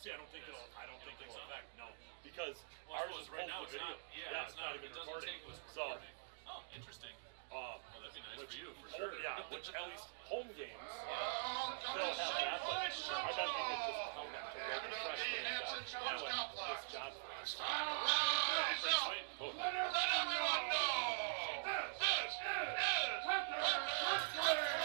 See, I don't think it'll affect. No, because well, ours is right now full it's video. not. Yeah, It's not even it doesn't recording. take what's So, recording. Oh, interesting. Well, that'd be nice for you, for sure. Yeah, which at least home games Yeah. still have that, but I bet we could just count on to local freshmen that this job for us. Pretty sweet. Cool. Let everyone know this is Panthers victory!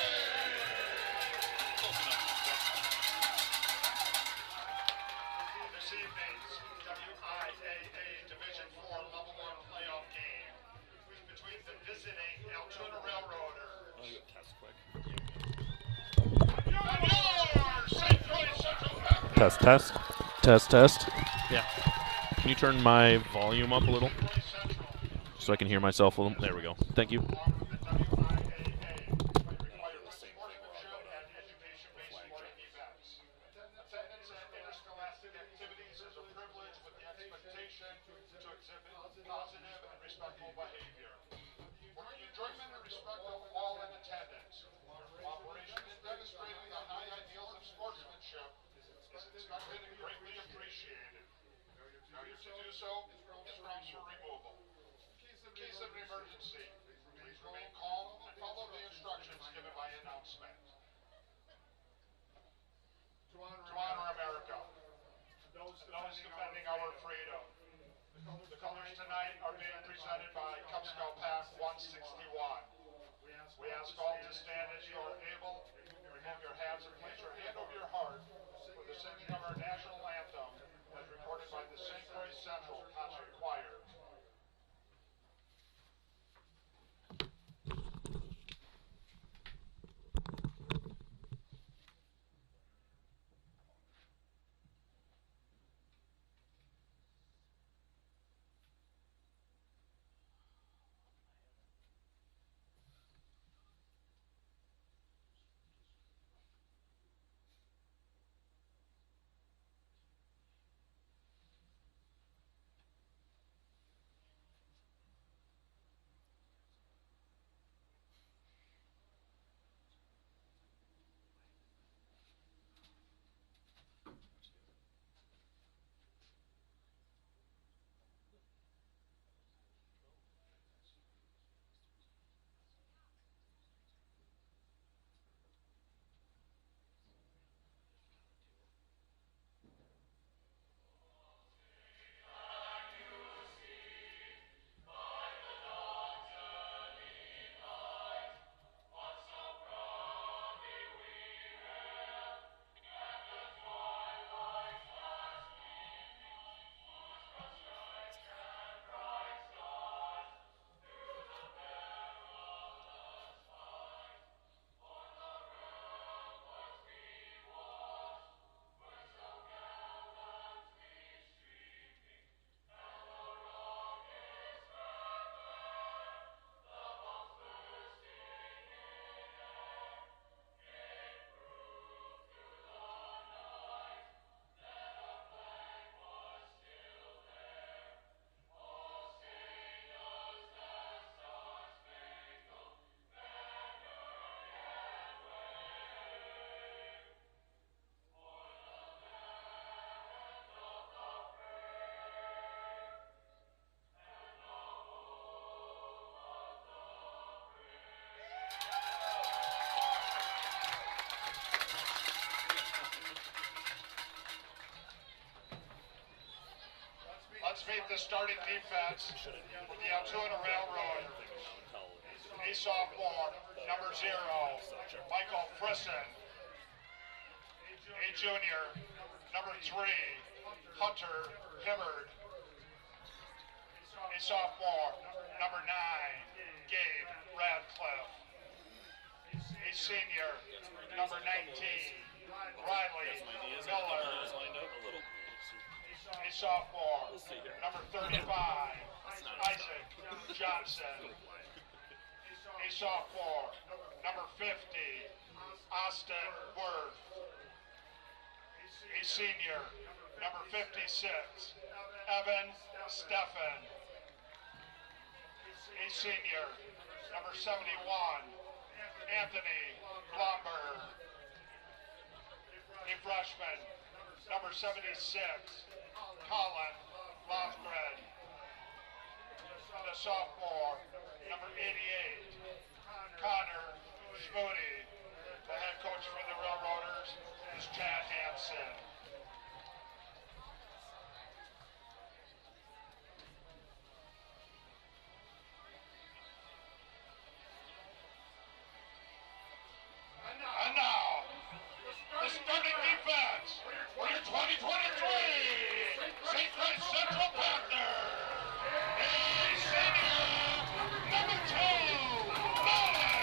This evening's WIAA Division IV Level 1 playoff game is between the visiting Altoona Railroaders. I'll do a test quick. Test. Yeah. Can you turn my volume up a little so I can hear myself a little? There we go. Thank you. We ask all to stand as you are able, remove your hats and place your hand over your heart for the singing of our national anthem as recorded by the St. Croix Central Concert Choir. Let's meet the starting defense for the Altoona Railroad. A sophomore, number 0, Michael Frisson. A junior, number 3, Hunter Hibbard. A sophomore, number 9, Gabe Radcliffe. A senior, number 19, Riley Miller. A sophomore, number 35, Isaac Johnson. A sophomore, number 50, Austin Worth. A senior, number 56, Evan Steffen. A senior, number 71, Anthony Blomberg. A freshman, number number 76, Colin Lofgren. The sophomore, number 88, Connor Schmoody. The head coach for the Railroaders is Chad Hansen. And now, the starting defense for your 2023 St. Croix Central Panthers. A senior, number 2, Nolan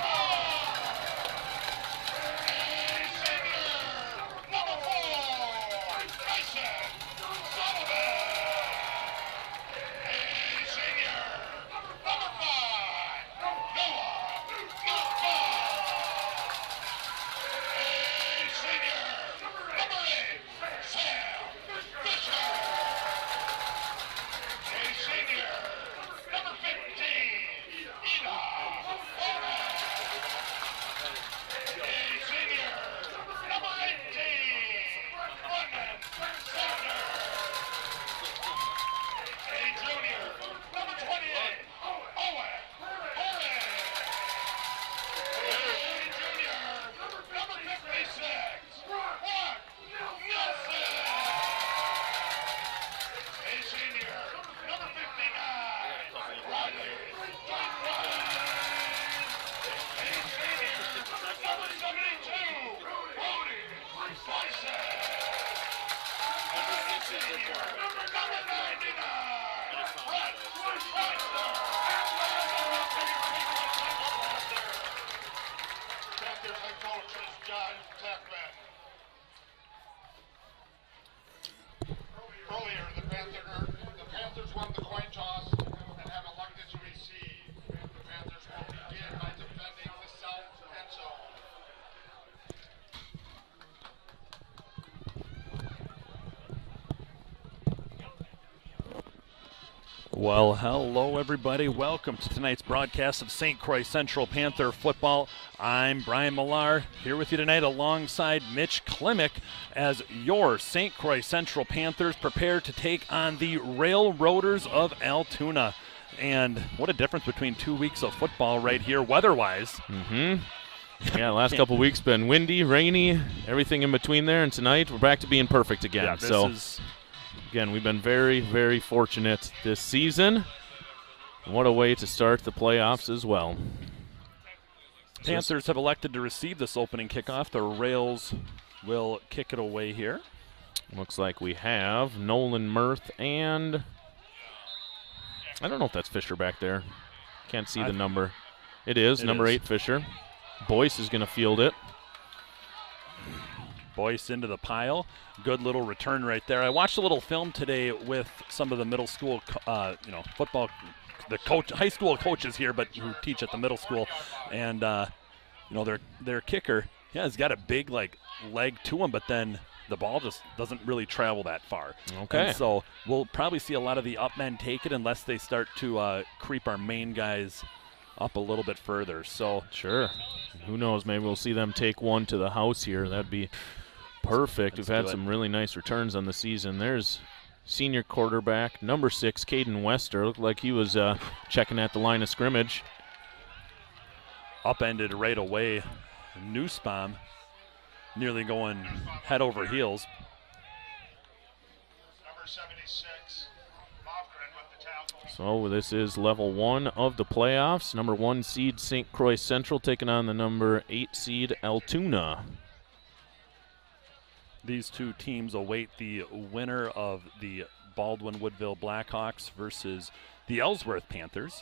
Moore. A senior, number 4, Tyson Sullivan. A senior, number 5, Noah Nussbaum. A senior, number 8, Sam Fisher. A senior, number 15, Ina Oren. A senior, number 18, Brendan Sanders. A junior, number 28, Owen Oren. A junior, number 56, Mark Nelson. A senior, number 59, Riley Dunbar. A senior, number 72, Cody Bison. A senior, number 99, Brett Schweitzer. Panthers head coach is John Techman. Earlier, the Panthers won the coin toss and have elected to receive. The Panthers will begin by defending the south end zone. Well, hello everybody. Welcome to tonight's broadcast of St. Croix Central Panther football. I'm Brian Millar here with you tonight alongside Mitch Klimek as your St. Croix Central Panthers prepare to take on the Railroaders of Altoona. And what a difference between 2 weeks of football right here weather-wise. Yeah, last couple weeks been windy, rainy, everything in between there, and tonight we're back to being perfect again. Yeah, so again, we've been very, very fortunate this season. What a way to start the playoffs as well. Panthers have elected to receive this opening kickoff. The Rails will kick it away here. Looks like we have Nolan Mirth and I don't know if that's Fisher back there. Can't see the number. It is number 8 Fisher. Boyce is going to field it. Boyce into the pile. Good little return right there. I watched a little film today with some of the middle school, football, high school coaches here, but who teach at the middle school, and their kicker, has got a big leg to him, but then the ball just doesn't really travel that far. Okay. And so we'll probably see a lot of the up men take it unless they start to creep our main guys up a little bit further. So sure. Who knows? Maybe we'll see them take one to the house here. That'd be perfect. We've had some really nice returns on the season. There's senior quarterback, number 6, Caden Wester. Looked like he was checking at the line of scrimmage. Upended right away. Nussbaum nearly going head over heels. Number 76, Lofgren with the tackle. So this is level 1 of the playoffs. Number 1 seed St. Croix Central taking on the number 8 seed Altoona. These two teams await the winner of the Baldwin-Woodville Blackhawks versus the Ellsworth Panthers.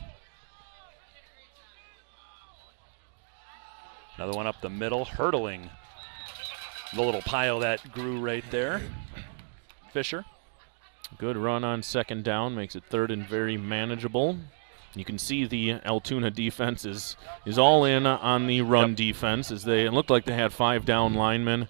Another one up the middle, hurdling the little pile that grew right there. Fisher. Good run on second down, makes it third and very manageable. You can see the Altoona defense is all in on the run defense, as it looked like they had 5 down linemen,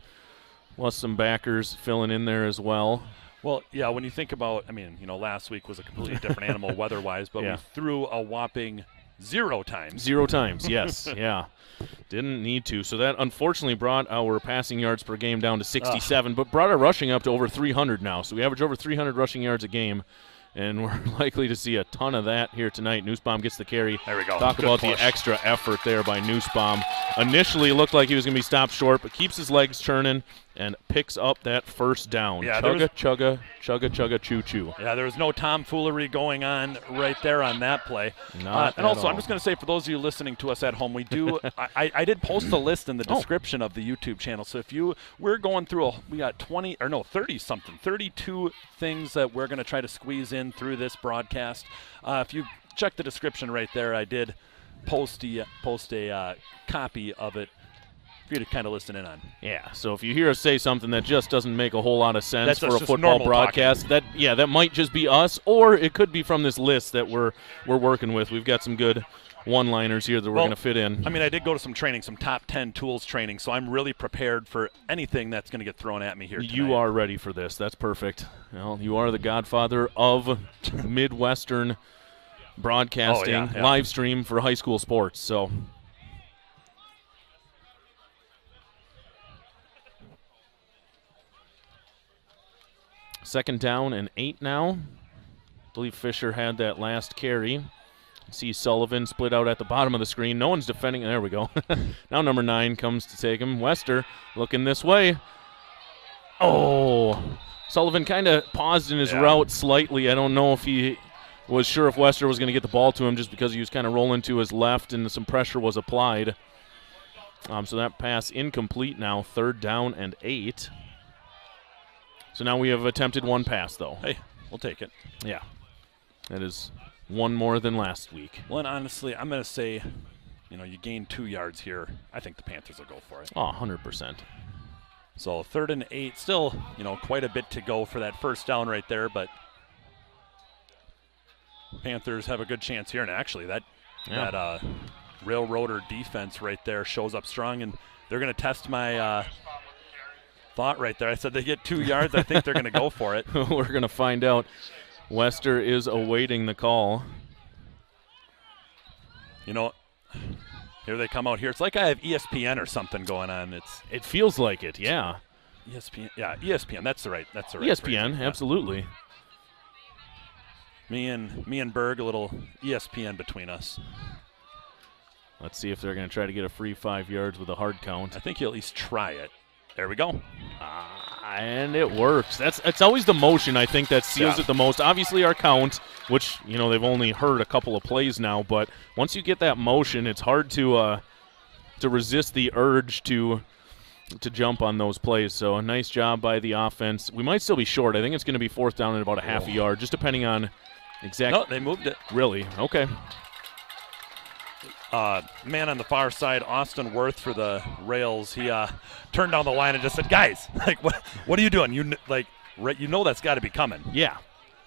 plus some backers filling in there as well. Well, yeah, when you think about, last week was a completely different animal weather-wise, but we threw a whopping 0 times. 0 times, yes, yeah. Didn't need to. So that unfortunately brought our passing yards per game down to 67, but brought our rushing up to over 300 now. So we average over 300 rushing yards a game, and we're likely to see a ton of that here tonight. Nussbaum gets the carry. There we go. Talk Good about push. the extra effort there by Nussbaum. Initially, it looked like he was going to be stopped short, but keeps his legs churning and picks up that first down. Yeah, chugga, choo-choo. Yeah, there was no tomfoolery going on right there on that play. Not and at also, all. I'm just going to say, for those of you listening to us at home, we do. I did post a list in the description of the YouTube channel. So if we're going through we got 32 things that we're going to try to squeeze in through this broadcast. If you check the description right there, I did post a copy of it for you to kind of listen in on. Yeah, so if you hear us say something that just doesn't make a whole lot of sense That's for a just football normal broadcast, that might just be us, or it could be from this list that we're working with. We've got some good one-liners here that we're going to fit in. I mean, I did go to some training, some top 10 tools training, so I'm really prepared for anything that's going to get thrown at me here tonight. You are ready for this. That's perfect. Well, you are the godfather of Midwestern broadcasting, live stream for high school sports, so... Second down and 8 now. I believe Fisher had that last carry. See Sullivan split out at the bottom of the screen. No one's defending. There we go. Now number 9 comes to take him. Wester looking this way. Oh, Sullivan kind of paused in his route slightly. I don't know if he was sure if Wester was going to get the ball to him just because he was kind of rolling to his left and some pressure was applied. So that pass incomplete now. 3rd down and 8. So now we have attempted one pass, though. Hey, we'll take it. Yeah. That is one more than last week. Well, and honestly, I'm going to say, you gain 2 yards here. I think the Panthers will go for it. Oh, 100%. So 3rd and 8, still, quite a bit to go for that first down right there, but Panthers have a good chance here. And actually, that railroader defense right there shows up strong, and they're going to test my thought right there. I said they get 2 yards. I think they're going to go for it. We're going to find out. Wester is awaiting the call. Here they come out here. It's like I have ESPN or something going on. It feels like it, yeah. ESPN, yeah, ESPN. That's the right. ESPN, absolutely. Me and Berg, a little ESPN between us. Let's see if they're going to try to get a free 5 yards with a hard count. I think he'll at least try it. There we go. And it works. It's always the motion, I think, that seals it the most. Obviously our count, which, they've only heard a couple of plays now, but once you get that motion, it's hard to resist the urge to jump on those plays. So a nice job by the offense. We might still be short. I think it's going to be 4th down at about a half a yard, just depending on exactly. No, they moved it. Really? Okay. Man on the far side, Austin Worth for the Rails. He turned down the line and just said, "Guys, what are you doing? That's got to be coming." Yeah.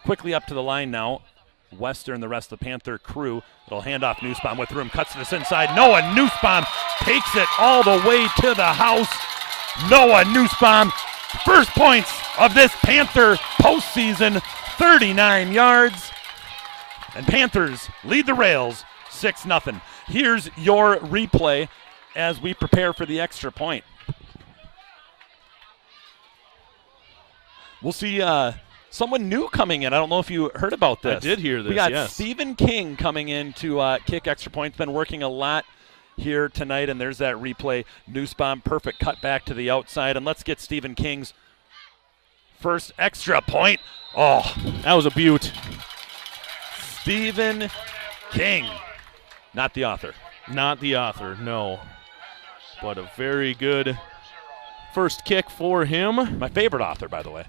Quickly up to the line now. Wester and the rest of the Panther crew. It'll hand off Nussbaum with room. Cuts to this inside. Noah Nussbaum takes it all the way to the house. Noah Nussbaum, first points of this Panther postseason, 39 yards. And Panthers lead the Rails 6-0. Here's your replay as we prepare for the extra point. We'll see someone new coming in. I don't know if you heard about this. I did hear this, We got yes. Stephen King coming in to kick extra points. Been working a lot here tonight, and there's that replay. Nussbaum, perfect cut back to the outside. And let's get Stephen King's first extra point. Oh, that was a beaut. Stephen King. Not the author. Not the author, no. But a very good first kick for him. My favorite author, by the way.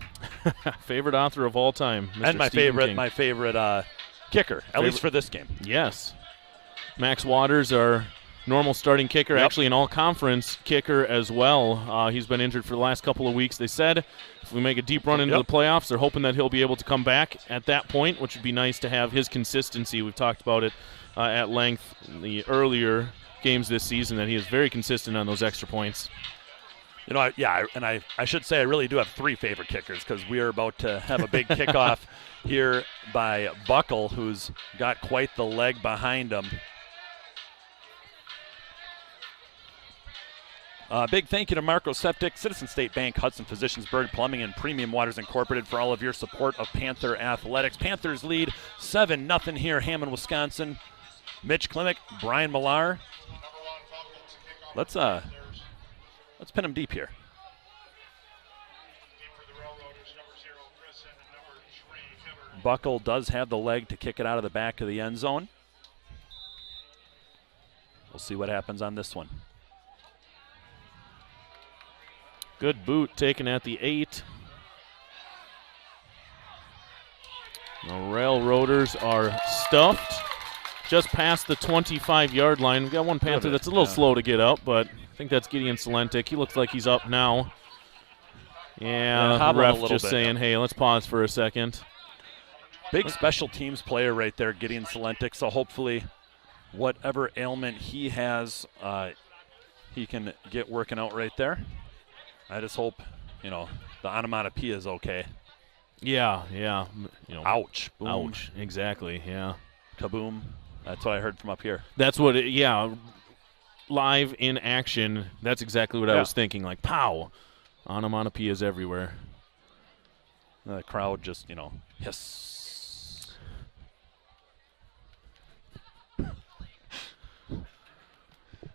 Favorite author of all time, Mr. And my Stephen favorite King. kicker, at least for this game. Yes. Max Waters, our normal starting kicker, actually an all-conference kicker as well. He's been injured for the last couple of weeks. They said if we make a deep run into the playoffs, they're hoping that he'll be able to come back at that point, which would be nice to have his consistency. We've talked about it at length in the earlier games this season, that he is very consistent on those extra points. I should say I really do have 3 favorite kickers, because we are about to have a big kickoff here by Buckle, who's got quite the leg behind him. Big thank you to Marco Septic, Citizen State Bank, Hudson Physicians, Bird Plumbing, and Premium Waters Incorporated for all of your support of Panther athletics. Panthers lead 7-0 here, Hammond, Wisconsin. Mitch Klimek, Brian Millar. Let's pin him deep here. Buckle does have the leg to kick it out of the back of the end zone. We'll see what happens on this one. Good boot taken at the 8. The Railroaders are stuffed just past the 25-yard line. We've got one Panther that's a little slow to get up, but I think that's Gideon Salentic. He looks like he's up now. Yeah, the ref just saying, hey, let's pause for a second. Big special teams player right there, Gideon Salentic, so hopefully whatever ailment he has, he can get working out right there. I just hope, the onomatopoeia is okay. Yeah. Ouch. Boom. Ouch. Exactly, yeah. Kaboom. That's what I heard from up here. That's what, live in action, that's exactly what I was thinking. Like, pow. Onomatopoeias everywhere. The crowd just, hiss.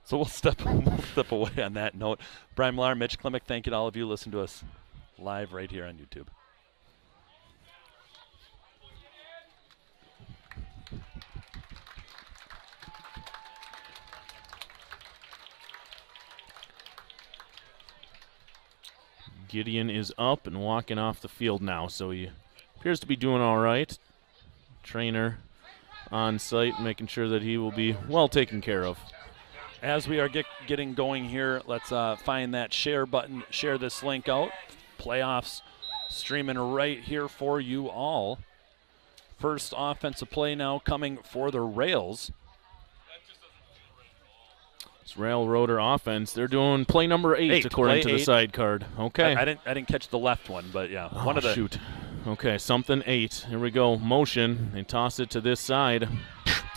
So we'll step away on that note. Brian Millar, Mitch Klimek, thank you to all of you. Listen to us live right here on YouTube. Gideon is up and walking off the field now, so he appears to be doing all right. Trainer on site, making sure that he will be well taken care of. As we are getting going here, let's find that share button, share this link out. Playoffs streaming right here for you all. First offensive play now coming for the Rails. It's Railroader offense. They're doing play number 8 according to the side card. Okay. I didn't catch the left one, but yeah. One of the shoot. Okay, something 8. Here we go. Motion. They toss it to this side.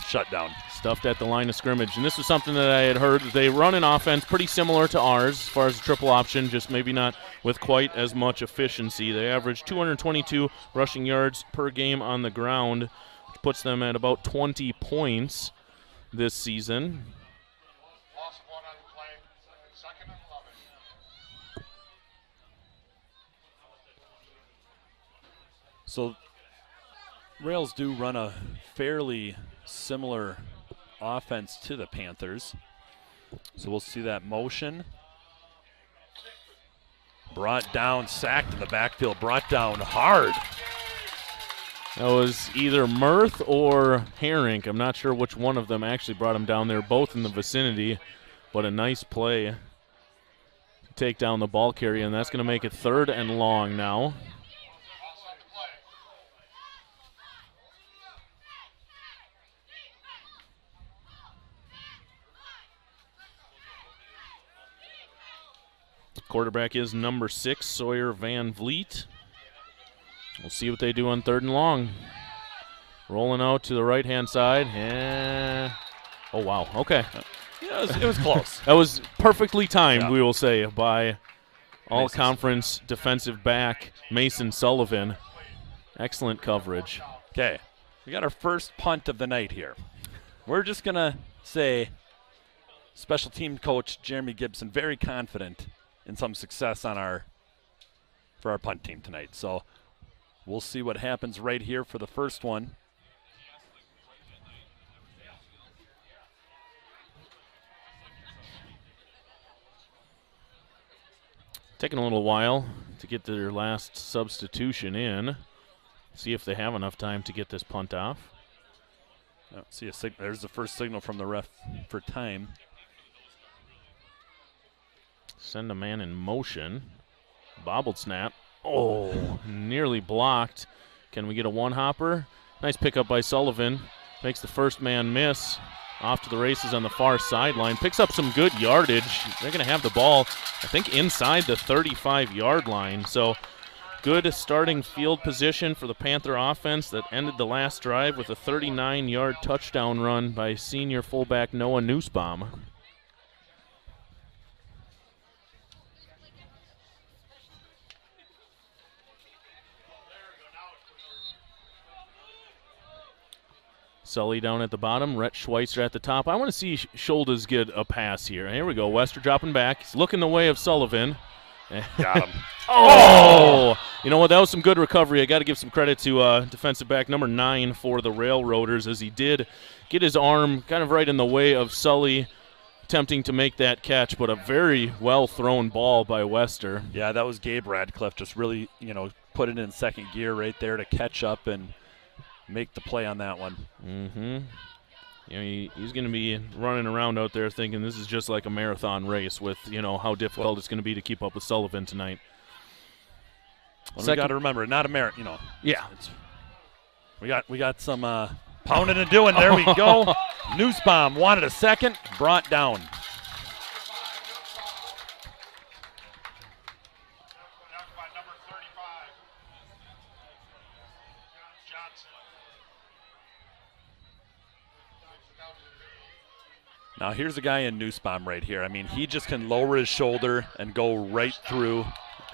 Shut down. Stuffed at the line of scrimmage. And this was something that I had heard. They run an offense pretty similar to ours as far as the triple option, just maybe not with quite as much efficiency. They average 222 rushing yards per game on the ground, which puts them at about 20 points this season. So Rails do run a fairly similar offense to the Panthers. So we'll see that motion. Brought down, sacked in the backfield, brought down hard. That was either Mirth or Herink. I'm not sure which one of them actually brought him down. They're both in the vicinity, but a nice play to take down the ball carrier, and that's going to make it 3rd and long now. Quarterback is number 6, Sawyer Van Vliet. We'll see what they do on 3rd and long. Rolling out to the right-hand side. Oh, wow. Okay. Yeah, it was close. That was perfectly timed, we will say, by all-conference defensive back Mason Sullivan. Excellent coverage. Okay. We got our first punt of the night here. We're just going to say special team coach Jeremy Gibson very confident in some success for our punt team tonight. So we'll see what happens right here for the first one. Taking a little while to get their last substitution in. See if they have enough time to get this punt off. See there's the first signal from the ref for time. Send a man in motion. Bobbled snap. Oh, nearly blocked. Can we get a one-hopper? Nice pickup by Sullivan. Makes the first man miss. Off to the races on the far sideline. Picks up some good yardage. They're going to have the ball, I think, inside the 35-yard line. So good starting field position for the Panther offense that ended the last drive with a 39-yard touchdown run by senior fullback Noah Nussbaum. Sully down at the bottom, Rhett Schweitzer at the top. I want to see Shoulders get a pass here. Here we go. Wester dropping back. He's looking the way of Sullivan. Got him. Oh! You know what? That was some good recovery. I got to give some credit to defensive back number 9 for the Railroaders, as he did get his arm kind of right in the way of Sully attempting to make that catch, but a very well-thrown ball by Wester. Yeah, that was Gabe Radcliffe just really, put it in second gear right there to catch up and make the play on that one. Mm-hmm. He's going to be running around out there thinking this is just like a marathon race with, how difficult it's going to be to keep up with Sullivan tonight. Well, we got to remember, not a marathon, Yeah. We got some pounding and doing. There we go. Nussbaum wanted a second, brought down. Now here's a guy in Nussbaum right here. I mean, he just can lower his shoulder and go right through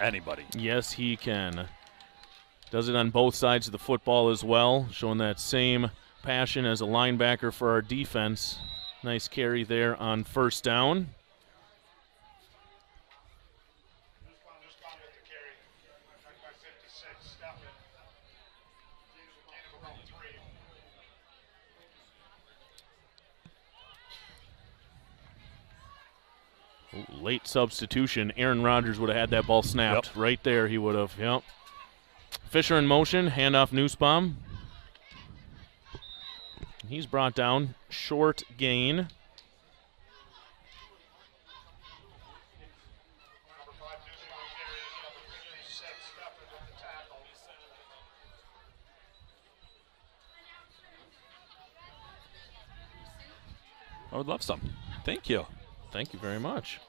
anybody. Yes, he can. Does it on both sides of the football as well, showing that same passion as a linebacker for our defense. Nice carry there on first down. Ooh, late substitution. Aaron Rodgers would have had that ball snapped. Yep. Right there he would have. Yep. Fisher in motion. Handoff Nussbaum. He's brought down. Short gain. I would love some. Thank you. Thank you very much.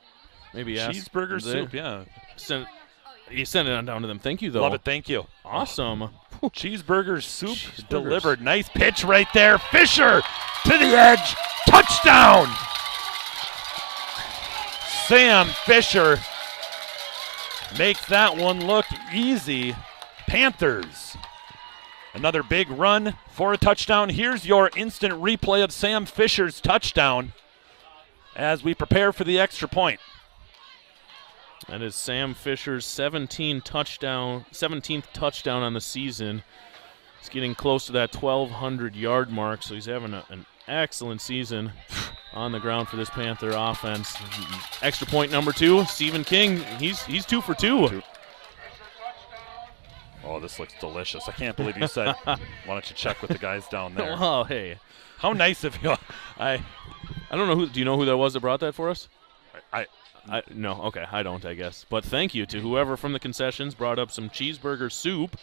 Maybe cheeseburger soup, yeah. You sent it on down to them. Thank you, though. Love it. Thank you. Awesome. Cheeseburger soup delivered. Nice pitch right there. Fisher to the edge. Touchdown. Sam Fisher makes that one look easy. Panthers. Another big run for a touchdown. Here's your instant replay of Sam Fisher's touchdown as we prepare for the extra point. That is Sam Fisher's 17th touchdown on the season. He's getting close to that 1,200-yard mark, so he's having an excellent season on the ground for this Panther offense. Extra point number 2, Stephen King. He's 2 for 2. Oh, this looks delicious. I can't believe you said, why don't you check with the guys down there? Oh, hey. How nice of you. I don't know do you know who that was that brought that for us? No. Okay, I don't, I guess. But thank you to whoever from the concessions brought up some cheeseburger soup.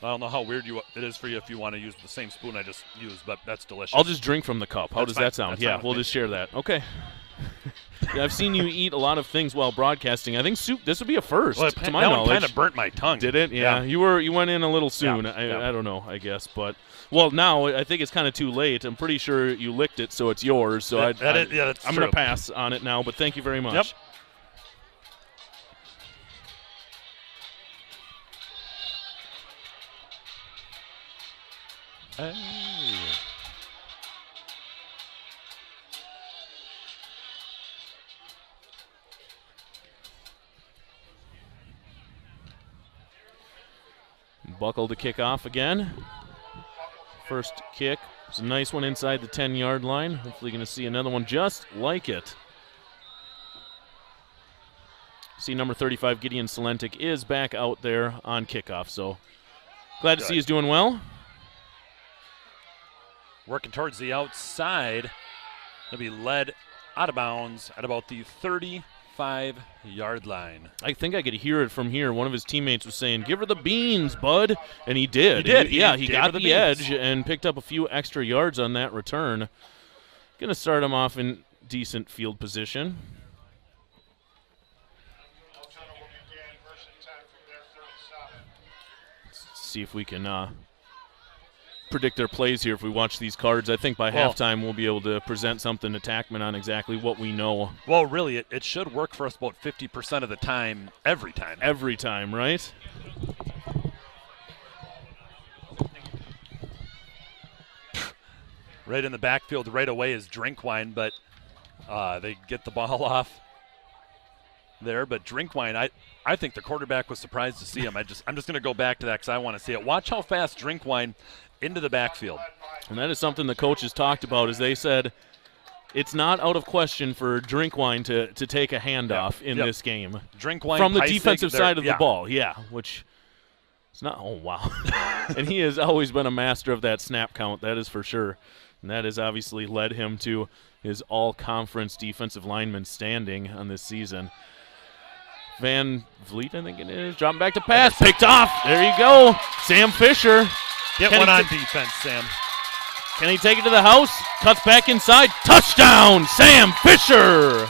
I don't know how weird it is for you if you want to use the same spoon I just used, but that's delicious. I'll just drink from the cup. How does that sound? That's yeah, fine. We'll just share that. Okay. Yeah, I've seen you eat a lot of things while broadcasting. I think soup, this would be a first, to my knowledge. That kind of burnt my tongue. Did it? Yeah. You went in a little soon. Yeah. I don't know, I guess. But, well, now I think it's kind of too late. I'm pretty sure you licked it, so it's yours. So that's I'm going to pass on it now, but thank you very much. Yep. Hey. Buckle to kick off again. First kick. It's a nice one inside the 10-yard line. Hopefully going to see another one just like it. See number 35, Gideon Salentic, is back out there on kickoff. So glad to see he's doing well. Working towards the outside. He'll be led out of bounds at about the 35-yard line. I think I could hear it from here. One of his teammates was saying, "Give her the beans, bud," and he did. He did. He got the edge and picked up a few extra yards on that return. Going to start him off in decent field position. Let's see if we can predict their plays here if we watch these cards. I think by halftime we'll be able to present something to Tackman on exactly what we know. Well, really, it should work for us about 50% of the time, every time. Every time, right? right in the backfield right away is Drinkwine, but they get the ball off there. But Drinkwine, I think the quarterback was surprised to see him. I'm just going to go back to that because I want to see it. Watch how fast Drinkwine into the backfield. And that is something the coaches talked about, is they said it's not out of question for Drinkwine to take a handoff in this game. Drinkwine from the Heisig, defensive side of the ball, which it's not. Oh, wow. And he has always been a master of that snap count, that is for sure. And that has obviously led him to his all-conference defensive lineman standing on this season. Van Vliet, I think it is, dropping back to pass, picked off. There you go. Sam Fisher. Get one on defense, Sam. Can he take it to the house? Cuts back inside. Touchdown, Sam Fisher.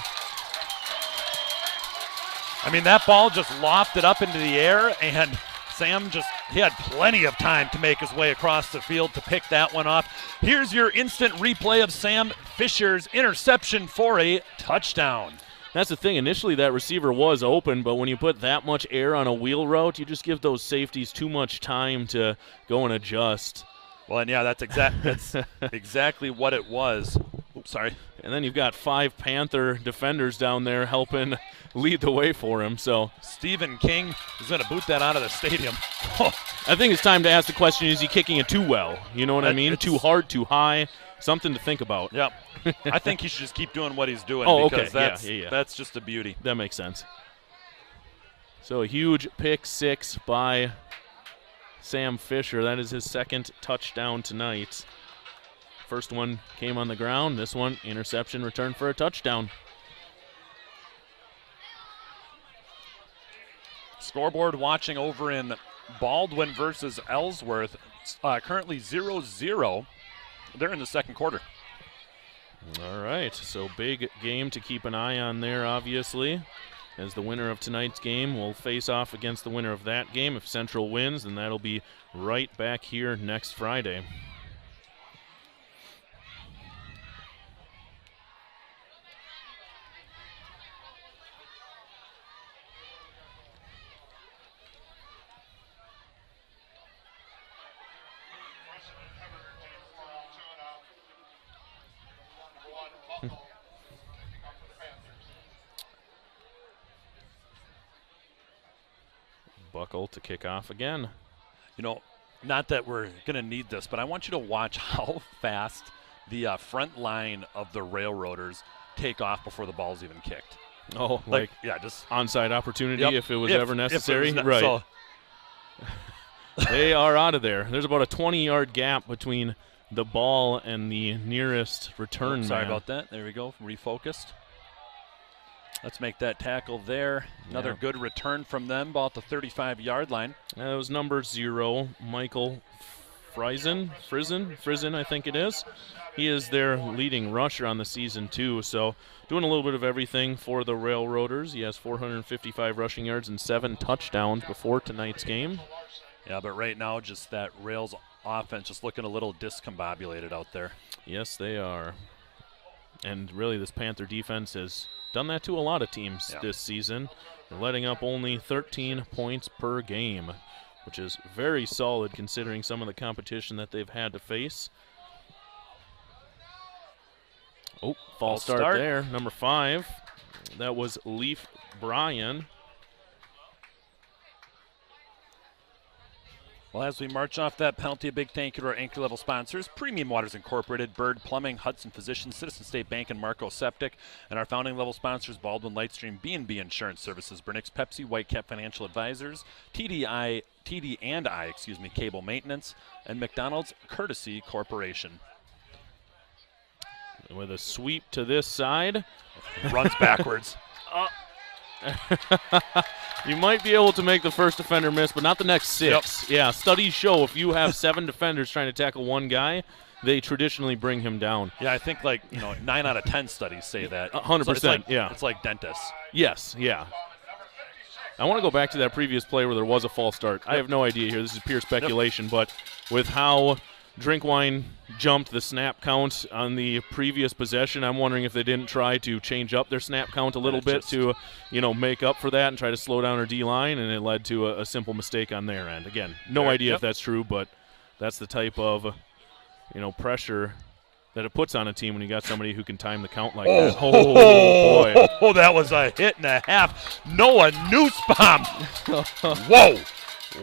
I mean, that ball just lofted up into the air, and Sam he had plenty of time to make his way across the field to pick that one off. Here's your instant replay of Sam Fisher's interception for a touchdown. That's the thing. Initially, that receiver was open, but when you put that much air on a wheel route, you just give those safeties too much time to go and adjust. Well, and yeah, that's exactly what it was. Oops, sorry. And then you've got 5 Panther defenders down there helping lead the way for him. So Stephen King is going to boot that out of the stadium. I think it's time to ask the question, is he kicking it too well? You know what I mean? Too hard, too high? Something to think about. Yep. I think he should just keep doing what he's doing because that's just a beauty. That makes sense. So a huge pick 6 by Sam Fisher. That is his second touchdown tonight. First one came on the ground. This one, interception, return for a touchdown. Scoreboard watching over in Baldwin versus Ellsworth. Currently 0-0. They're in the second quarter. All right, so big game to keep an eye on there, obviously, as the winner of tonight's game will face off against the winner of that game. If Central wins, then that'll be right back here next Friday. Buckle to kick off again. You know, not that we're going to need this, but I want you to watch how fast the front line of the Railroaders take off before the ball's even kicked. Oh, just onside opportunity if it was ever necessary. Right. So. They are out of there. There's about a 20-yard gap between the ball and the nearest return man. Sorry about that. There we go. Refocused. Let's make that tackle there. Another good return from them, ball at the 35-yard line. That was number 0, Michael Frizen, I think it is. He is their leading rusher on the season, too. So doing a little bit of everything for the Railroaders. He has 455 rushing yards and 7 touchdowns before tonight's game. Yeah, but right now, just that Rails offense just looking a little discombobulated out there. Yes, they are. And really, this Panther defense has done that to a lot of teams this season. They're letting up only 13 points per game, which is very solid considering some of the competition that they've had to face. Oh, false start there. Number 5. That was Leaf Bryan. Well, as we march off that penalty, a big thank you to our anchor-level sponsors, Premium Waters Incorporated, Bird Plumbing, Hudson Physicians, Citizen State Bank, and Marco Septic, and our founding-level sponsors, Baldwin Lightstream, B&B Insurance Services, Burnix Pepsi, Whitecap Financial Advisors, TD&I, Cable Maintenance, and McDonald's Courtesy Corporation. With a sweep to this side. Runs backwards. You might be able to make the first defender miss, but not the next 6. Yep. Yeah, studies show if you have 7 defenders trying to tackle one guy, they traditionally bring him down. Yeah, I think 9 out of 10 studies say that. 100%, yeah. It's like dentists. Yes, yeah. I want to go back to that previous play where there was a false start. I have no idea here. This is pure speculation, but with how Drinkwine jumped the snap count on the previous possession, I'm wondering if they didn't try to change up their snap count a little bit to, make up for that and try to slow down our D-line, and it led to a simple mistake on their end. Again, no idea if that's true, but that's the type of, pressure that it puts on a team when you got somebody who can time the count like that. Oh, boy. Oh, that was a hit and a half. Noah Nussbaum. Whoa.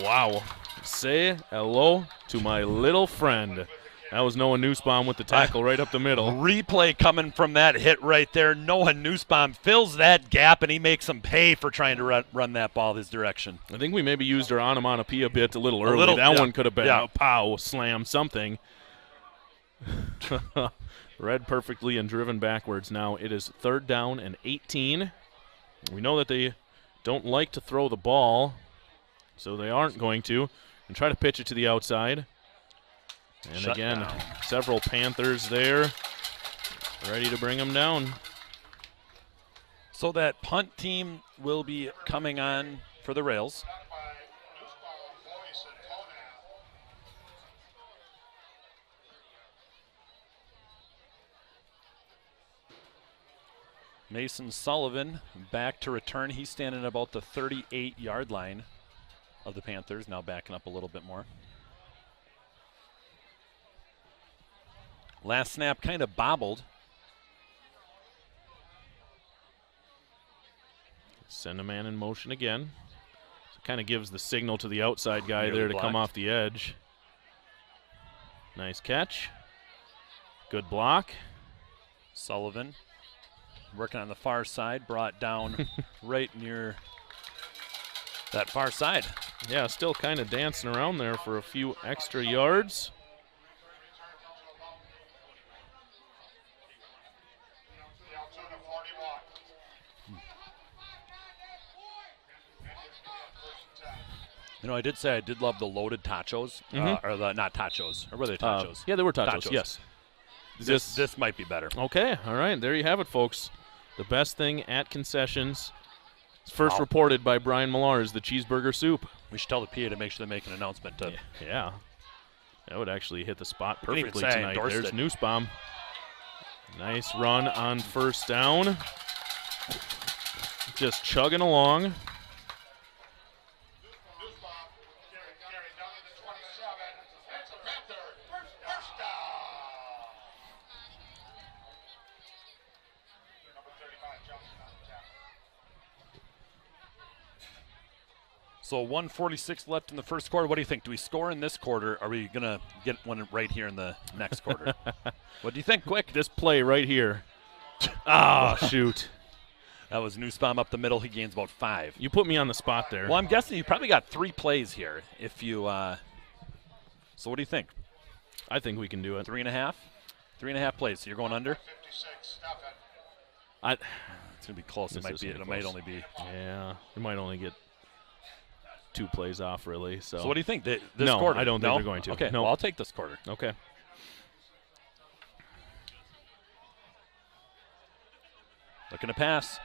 Wow. Say hello to my little friend. That was Noah Nussbaum with the tackle right up the middle. Replay coming from that hit right there. Noah Nussbaum fills that gap, and he makes him pay for trying to run that ball his direction. I think we maybe used our onomatopoeia bit a little early. That one could have been a pow, slam, something. Read perfectly and driven backwards. Now it is 3rd down and 18. We know that they don't like to throw the ball, so they aren't going to. And try to pitch it to the outside. And Shut again, down. Several Panthers there, ready to bring them down. So that punt team will be coming on for the rails. Mason Sullivan back to return. He's standing about the 38-yard line of the Panthers, now backing up a little bit more. Last snap kind of bobbled. Send a man in motion again. So kind of gives the signal to the outside guy Nearly there to blocked. come off the edge. Nice catch. Good block. Sullivan working on the far side, brought down right near that far side. Yeah, still kind of dancing around there for a few extra yards. You know, I did say I did love the loaded tachos, or the not tachos, or were they tachos? Yeah, they were tachos. Yes. This might be better. Okay, all right, there you have it, folks. The best thing at concessions, first reported by Brian Millar, is the cheeseburger soup. We should tell the PA to make sure they make an announcement. Yeah, that would actually hit the spot can even perfectly say I tonight. endorsed There's it. Nussbaum. Nice run on 1st down. Just chugging along. So 1:46 left in the first quarter. What do you think? Do we score in this quarter? Are we going to get one right here in the next quarter? What do you think? Quick. This play right here. Ah, shoot. That was Nussbaum up the middle. He gains about 5. You put me on the spot there. Well, I'm guessing you probably got 3 plays here. If you, so what do you think? I think we can do it. 3.5? 3.5 plays. So you're going under? I. It's gonna be close. It might be. It might only be. Yeah, we might only get 2 plays off, really. So what do you think? This no, quarter? I don't think they're going to. Okay, no. well, I'll take this quarter. Okay. Looking to pass.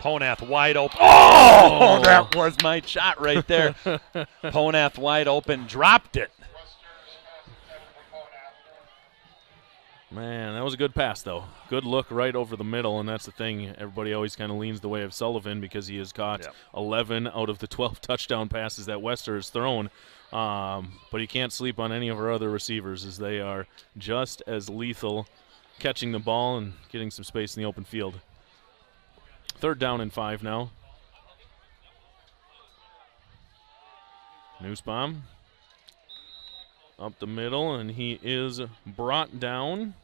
Ponath wide open. Oh, that was my shot right there. Ponath wide open, dropped it. Man, that was a good pass, though. Good look right over the middle, and that's the thing. Everybody always kind of leans the way of Sullivan because he has caught 11 out of the 12 touchdown passes that Wester has thrown. But he can't sleep on any of our other receivers as they are just as lethal catching the ball and getting some space in the open field. 3rd down and 5 now. Nussbaum up the middle, and he is brought down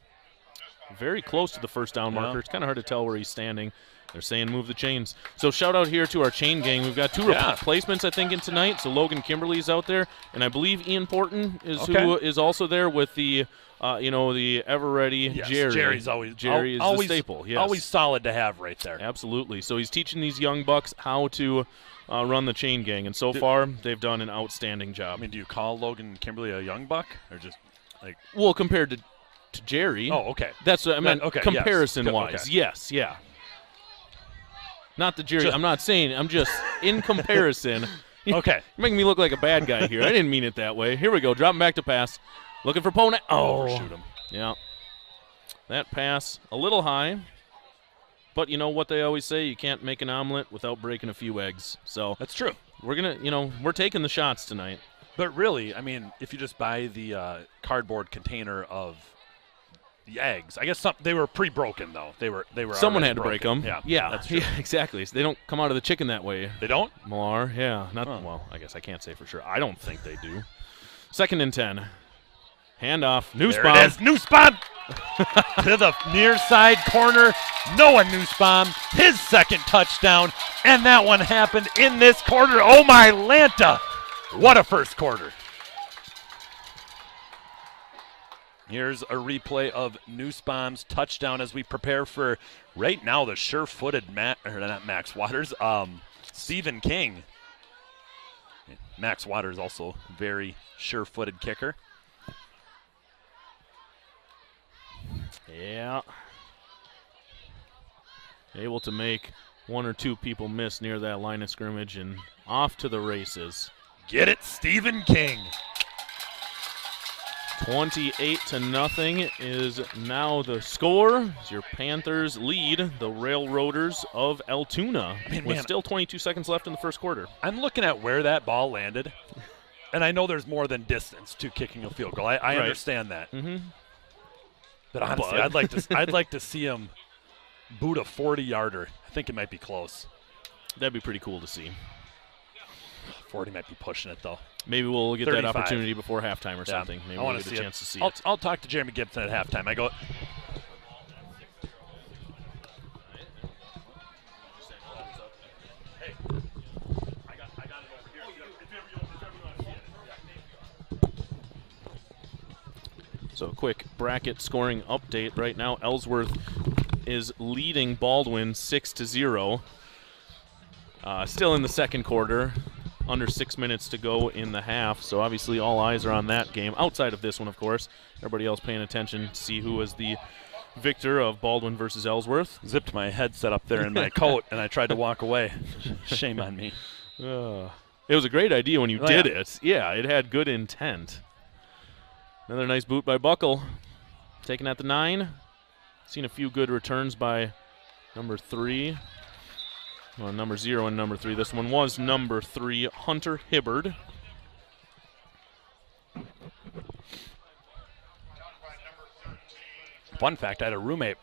very close to the 1st down marker. It's kind of hard to tell where he's standing. They're saying move the chains. So shout out here to our chain gang. We've got 2 replacements, I think, in tonight. So Logan Kimberly's out there, and I believe Ian Porton is who is also there with the, the ever-ready Jerry. Jerry's always the staple. Yes. Always solid to have right there. Absolutely. So he's teaching these young bucks how to run the chain gang, and so far they've done an outstanding job. I mean, do you call Logan Kimberly a young buck, or just like? Well, compared to Jerry. Oh, okay. That's what I meant. Okay, comparison-wise, yes. yes, yeah. Not the Jerry. I'm not saying. I'm just in comparison. Okay. You're making me look like a bad guy here. I didn't mean it that way. Here we go. Dropping back to pass. Looking for Pona. Oh, overshoot him. Yeah. That pass a little high. But you know what they always say, you can't make an omelet without breaking a few eggs. So that's true. We're going to, we're taking the shots tonight. But really, I mean, if you just buy the cardboard container of, the eggs. I guess they were pre-broken though. They were. Someone already had to break broken. them. Yeah, that's true. Yeah, exactly. So they don't come out of the chicken that way. They don't? Millar, yeah. Well, I guess I can't say for sure. I don't think they do. 2nd and 10. Handoff. Nussbaum. There it is. Nussbaum to the near side corner. Noah Nussbaum, his 2nd touchdown, and that one happened in this quarter. Oh my Lanta! What a first quarter. Here's a replay of Nussbaum's touchdown as we prepare for, right now, the sure-footed Stephen King. Max Waters also very sure-footed kicker. Yeah. Able to make 1 or 2 people miss near that line of scrimmage and off to the races. Get it, Stephen King. 28-0 is now the score. As your Panthers lead the Railroaders of Altoona with still 22 seconds left in the first quarter. I'm looking at where that ball landed, and I know there's more than distance to kicking a field goal. I Right. understand that. Mm-hmm. But honestly, I'd like to see him boot a 40-yarder. I think it might be close. That'd be pretty cool to see. 40 might be pushing it though. Maybe we'll get 35. that opportunity before halftime or something. Maybe I we'll want get to a see chance to see it. it. I'll talk to Jeremy Gibson at halftime. I go. So a quick bracket scoring update right now. Ellsworth is leading Baldwin 6-0. Still in the second quarter. Under 6 minutes to go in the half, so obviously all eyes are on that game. Outside of this one, of course. Everybody else paying attention to see who was the victor of Baldwin versus Ellsworth. Zipped my headset up there in my coat, and I tried to walk away. Shame on me. It was a great idea when you did it. Yeah, it had good intent. Another nice boot by Buckle. Taken at the 9. Seen a few good returns by number 3. Well, number 0 and number 3. This one was number 3, Hunter Hibbard. Fun fact, I had a roommate.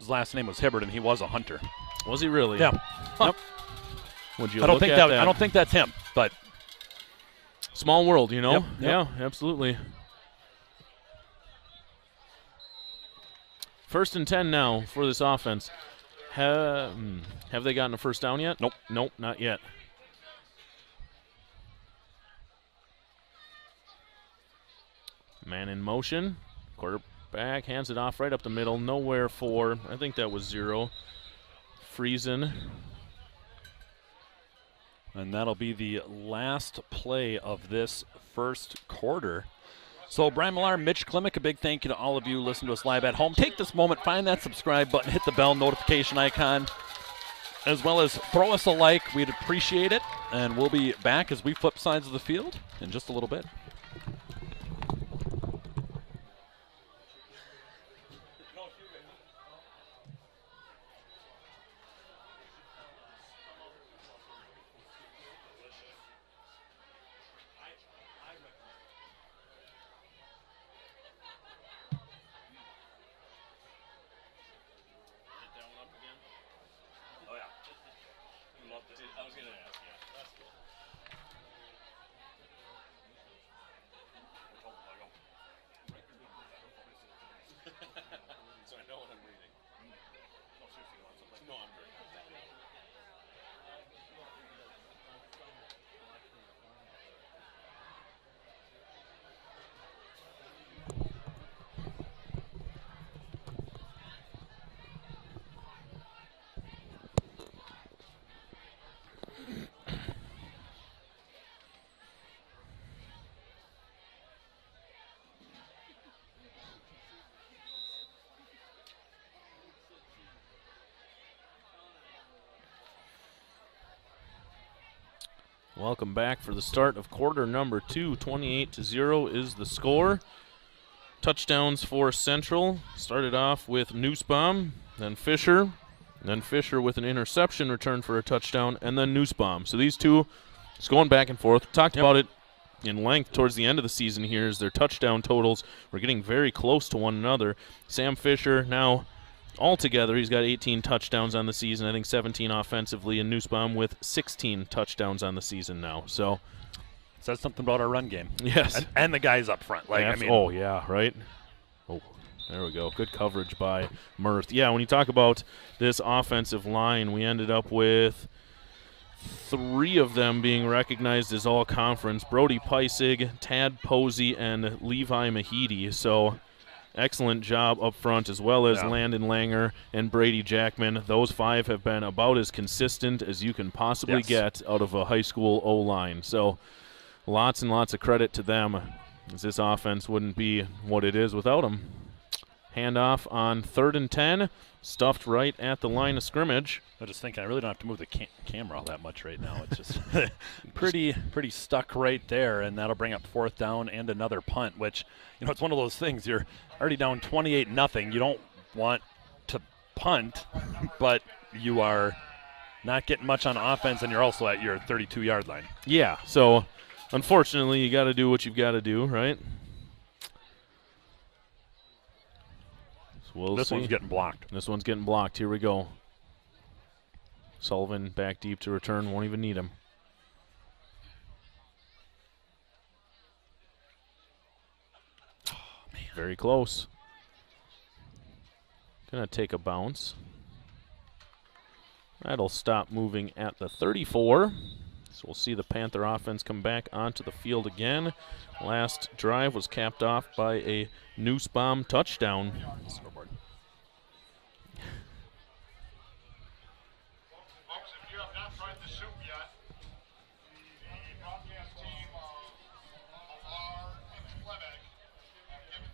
His last name was Hibbard, and he was a hunter. Was he really? Yeah. Huh. Yep. Would you I don't look think at that. that? I don't think that's him, but Small world, you know? Yep. Yeah, absolutely. 1st and 10 now for this offense. Have they gotten a first down yet? Nope. Nope, not yet. Man in motion. Quarterback hands it off right up the middle. Nowhere for, I think that was 0. Friesen. and that'll be the last play of this first quarter. So Brian Millar, Mitch Klimek, a big thank you to all of you listening to us live at home. Take this moment, find that subscribe button, hit the bell notification icon, as well as throw us a like. We'd appreciate it. And we'll be back as we flip sides of the field in just a little bit. Welcome back for the start of quarter number 2. 28-0 is the score. Touchdowns for Central. Started off with Nussbaum, then Fisher with an interception return for a touchdown, and then Nussbaum. So these two just going back and forth. Talked about it in length towards the end of the season here as their touchdown totals were getting very close to one another. Sam Fisher now altogether, he's got 18 touchdowns on the season, I think 17 offensively, and Nussbaum with 16 touchdowns on the season now. So says something about our run game. Yes. And the guys up front. Like, I mean, oh, yeah, right? Oh, there we go. Good coverage by Mirth. Yeah, when you talk about this offensive line, we ended up with 3 of them being recognized as all-conference. Brody Peisig, Tad Posey, and Levi Mahidi. So excellent job up front, as well as Landon Langer and Brady Jackman. Those 5 have been about as consistent as you can possibly get out of a high school O-line. So lots and lots of credit to them, as this offense wouldn't be what it is without them. Handoff on 3rd and 10, stuffed right at the line of scrimmage. I was just thinking, I really don't have to move the camera all that much right now. It's just pretty stuck right there, and that'll bring up 4th down and another punt, which, you know, it's one of those things. You're already down 28-0. You don't want to punt, but you are not getting much on offense, and you're also at your 32-yard line. Yeah, so unfortunately, you got to do what you've got to do, right? So this one's getting blocked. This one's getting blocked. Here we go. Sullivan back deep to return. Won't even need him. Oh, man. Very close. Gonna take a bounce. That'll stop moving at the 34. So we'll see the Panther offense come back onto the field again. Last drive was capped off by a Nussbaum touchdown. Folks, if you have not tried the soup yet, the broadcast team of Alar and Clement have given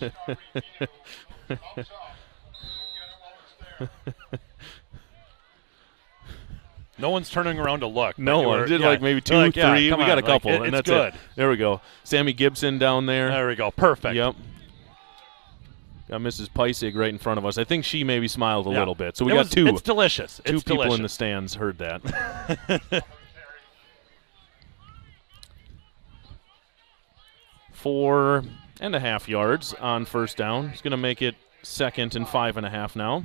their 5-star review. Thumbs up. We'll get it while it's there. No one's turning around to look. No one. Did like maybe 2, 3. We got a couple, and that's good. There we go. Sammy Gibson down there. There we go. Perfect. Yep. Got Mrs. Peisig right in front of us. I think she maybe smiled a little bit. So we got 2. It's delicious. Two people in the stands heard that. 4.5 yards on 1st down. He's going to make it 2nd and 5.5 now.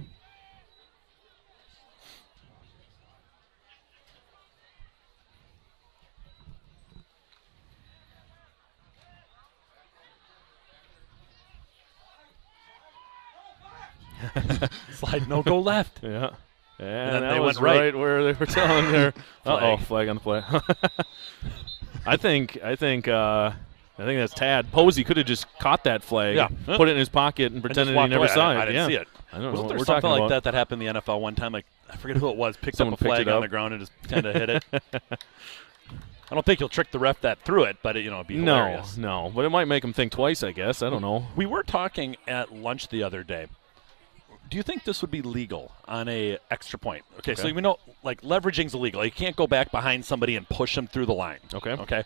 Slide, no, go left. Yeah. And then that they was went right. where they were telling their Flag. Flag on the play. I think that's Tad. Posey could have just caught that flag, put it in his pocket, and pretended he never saw it. I didn't see it. I don't know Wasn't what there we're something talking like about. that happened in the NFL one time? Like, I forget who it was. Someone up a flag picked it on up. the ground and just kind of hit it. I don't think you'll trick the ref that through it, but it'd be hilarious. No, but it might make him think twice, I guess. I don't know. We were talking at lunch the other day. Do you think this would be legal on a extra point? Okay, so we know, like, leveraging's illegal. You can't go back behind somebody and push them through the line. Okay.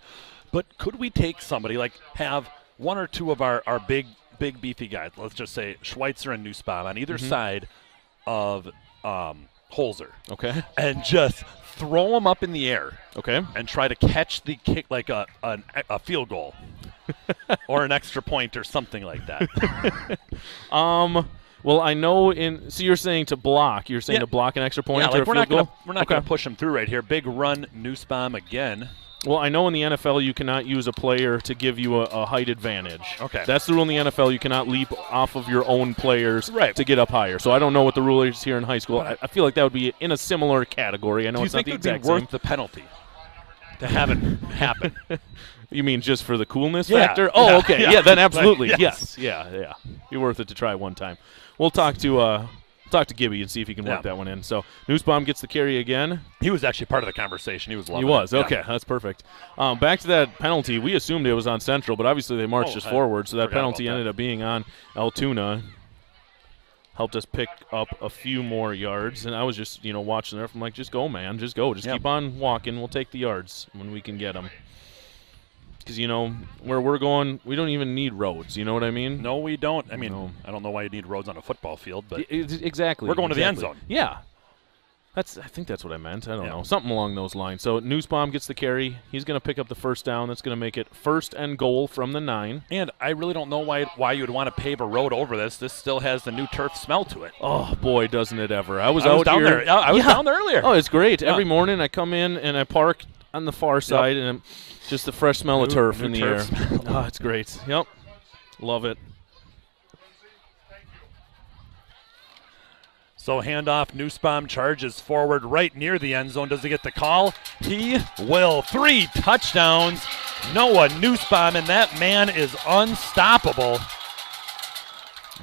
But could we take somebody, like, have 1 or 2 of our big beefy guys, let's just say Schweitzer and Nussbaum, on either side of Holzer. Okay. And just throw them up in the air. Okay. And try to catch the kick like a field goal or an extra point or something like that. Well, I know so you're saying to block. You're saying to block an extra point or a field goal? We're not going to push them through right here. Big run, Nussbaum again. Well, I know in the NFL you cannot use a player to give you a height advantage. Okay. That's the rule in the NFL. You cannot leap off of your own players Right. to get up higher. So I don't know what the rule is here in high school. I feel like that would be in a similar category. I know Do you it's not think the it would be exact worth same. the penalty to have it happen? You mean just for the coolness Yeah. factor? Oh, Yeah. okay. Yeah. Yeah, then absolutely. Like, yes. Yeah. Be worth it to try one time. We'll talk to Gibby and see if he can work that one in. So Nussbaum gets the carry again. He was actually part of the conversation. He was loving He was. it. Okay, that's perfect. Back to that penalty. We assumed it was on Central, but obviously they marched us forward, so that penalty ended up being on Altoona. Helped us pick up a few more yards, and I was just, watching there. I'm like, just go, man. Just go. Just keep on walking. We'll take the yards when we can get them. Because, where we're going, we don't even need roads. You know what I mean? No, we don't. I mean, I don't know why you need roads on a football field, but Exactly. we're going to the end zone. Yeah. I think that's what I meant. I don't know. Something along those lines. So Nussbaum gets the carry. He's going to pick up the first down. That's going to make it 1st and goal from the 9. And I really don't know why you would want to pave a road over this. This still has the new turf smell to it. Oh, boy, doesn't it ever. I was down here. there. Yeah, I was down there earlier. Oh, it's great. Yeah. Every morning I come in and I park on the far side, and just the fresh smell of turf in the air. Oh, it's great. Yep. Love it. So handoff, Nussbaum charges forward right near the end zone. Does he get the call? He will. 3 touchdowns. Noah Nussbaum, and that man is unstoppable.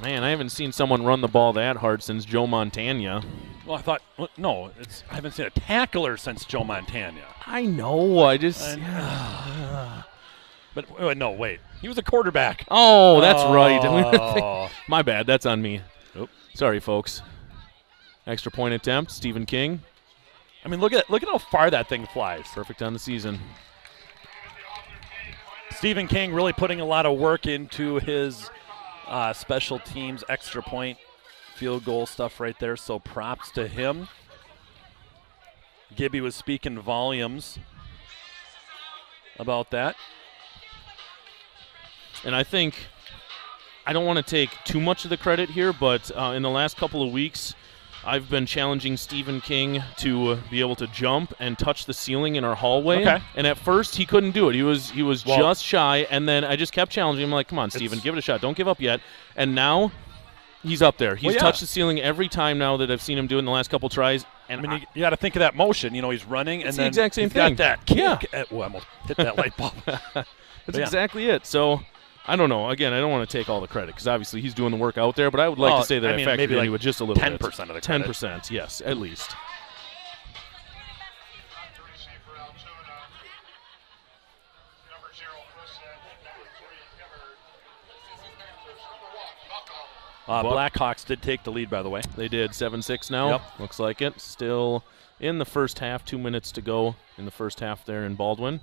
Man, I haven't seen someone run the ball that hard since Joe Montana. Well, I thought, no, I haven't seen a tackler since Joe Montana. I know. I just. But no, wait. He was a quarterback. Oh, that's right. My bad. That's on me. Oop. Sorry, folks. Extra point attempt, Stephen King. I mean, look at how far that thing flies. Perfect on the season. Stephen King really putting a lot of work into his special teams, extra point, field goal stuff right there, so props to him. Gibby was speaking volumes about that. And I think I don't want to take too much of the credit here, but in the last couple of weeks, I've been challenging Stephen King to be able to jump and touch the ceiling in our hallway. Okay. And at first, he couldn't do it. He was just shy, and then I just kept challenging him, like, come on, Stephen, give it a shot. Don't give up yet. And now he's up there. He's touched the ceiling every time now that I've seen him do it in the last couple tries. And I mean, you got to think of that motion. You know, he's running, and then the exact same he's got thing. that kick. Yeah. I almost hit that light bulb. That's exactly it. So I don't know. Again, I don't want to take all the credit because obviously he's doing the work out there, but I would like to say that I factored maybe into it just a little 10% bit. of the credit. 10%, yes, at least. Blackhawks did take the lead, by the way. They did. 7-6 now. Yep. Looks like it. Still in the first half. 2 minutes to go in the first half there in Baldwin.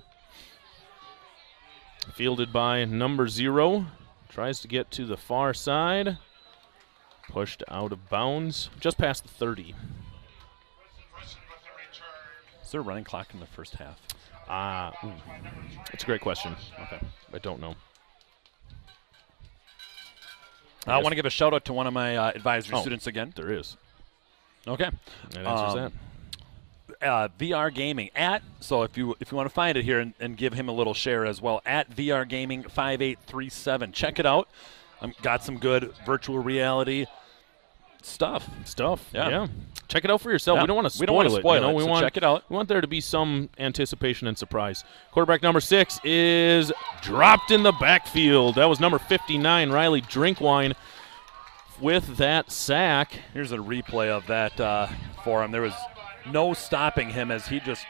Fielded by number 0. Tries to get to the far side. Pushed out of bounds. Just past the 30. Is there a running clock in the first half? That's a great question. Okay. I don't know. I want to give a shout out to one of my advisory students again. There is. Okay. That answers that. VR Gaming so if you want to find it here and give him a little share as well, at VR Gaming 5837. Check it out. Got some good virtual reality stuff. Yeah. Check it out for yourself. Yeah. We don't want to spoil it. We don't want to spoil it. We so want, check it out. We want there to be some anticipation and surprise. Quarterback number 6 is dropped in the backfield. That was number 59, Riley Drinkwine, with that sack. Here's a replay of that for him. There was no stopping him as he just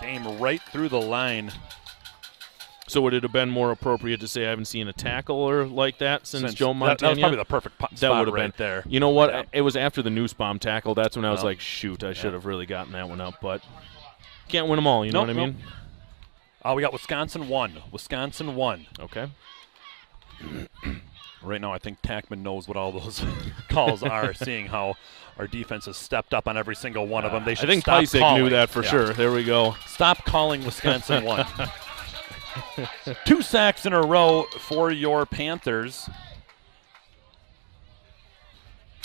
came right through the line. So would it have been more appropriate to say I haven't seen a tackler like that since Joe Montana? That was probably the perfect spot right there. You know what? Yeah. It was after the Nussbaum tackle. That's when I was like, shoot, I should have really gotten that one up. But can't win them all, you know what I mean? We got Wisconsin 1. Wisconsin 1. Okay. Right now, I think Tackman knows what all those calls are, seeing how our defense has stepped up on every single one of them. They should I think stop Pisek calling. knew that for sure. There we go. Stop calling Wisconsin 1. 2 sacks in a row for your Panthers.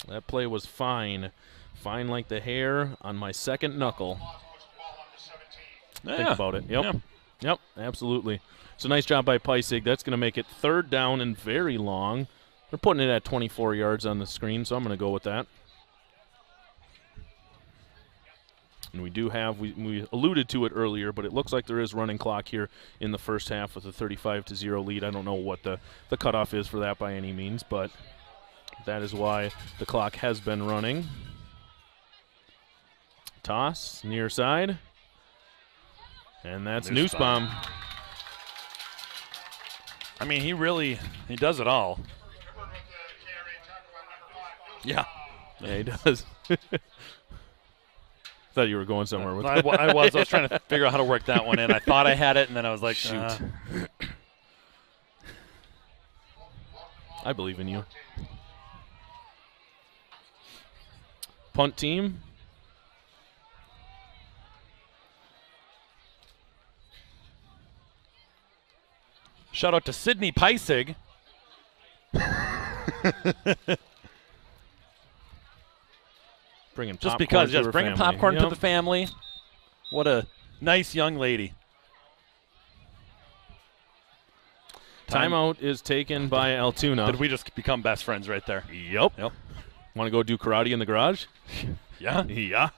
That play was fine. Fine like the hair on my second knuckle. Yeah. Think about it. Yep. Yeah. Yep, absolutely. So nice job by Pisek. That's going to make it 3rd down and very long. They're putting it at 24 yards on the screen, so I'm going to go with that. And we do have, we alluded to it earlier, but it looks like there is running clock here in the first half with a 35-0 lead. I don't know what the cutoff is for that by any means, but that is why the clock has been running. Toss, near side. And that's Nussbaum. I mean, he does it all. Yeah. Yeah, he does. Thought you were going somewhere with that. I was trying to figure out how to work that one in. I thought I had it, and then I was like, shoot. I believe in you. Punt team. Shout out to Sydney Peisig. Bringing Just popcorn because, to yes, her bringing family. popcorn to Yep. the family. What a nice young lady. Timeout is taken by Altoona. Did we just become best friends right there? Yep. Yep. Want to go do karate in the garage? Yeah. Yeah.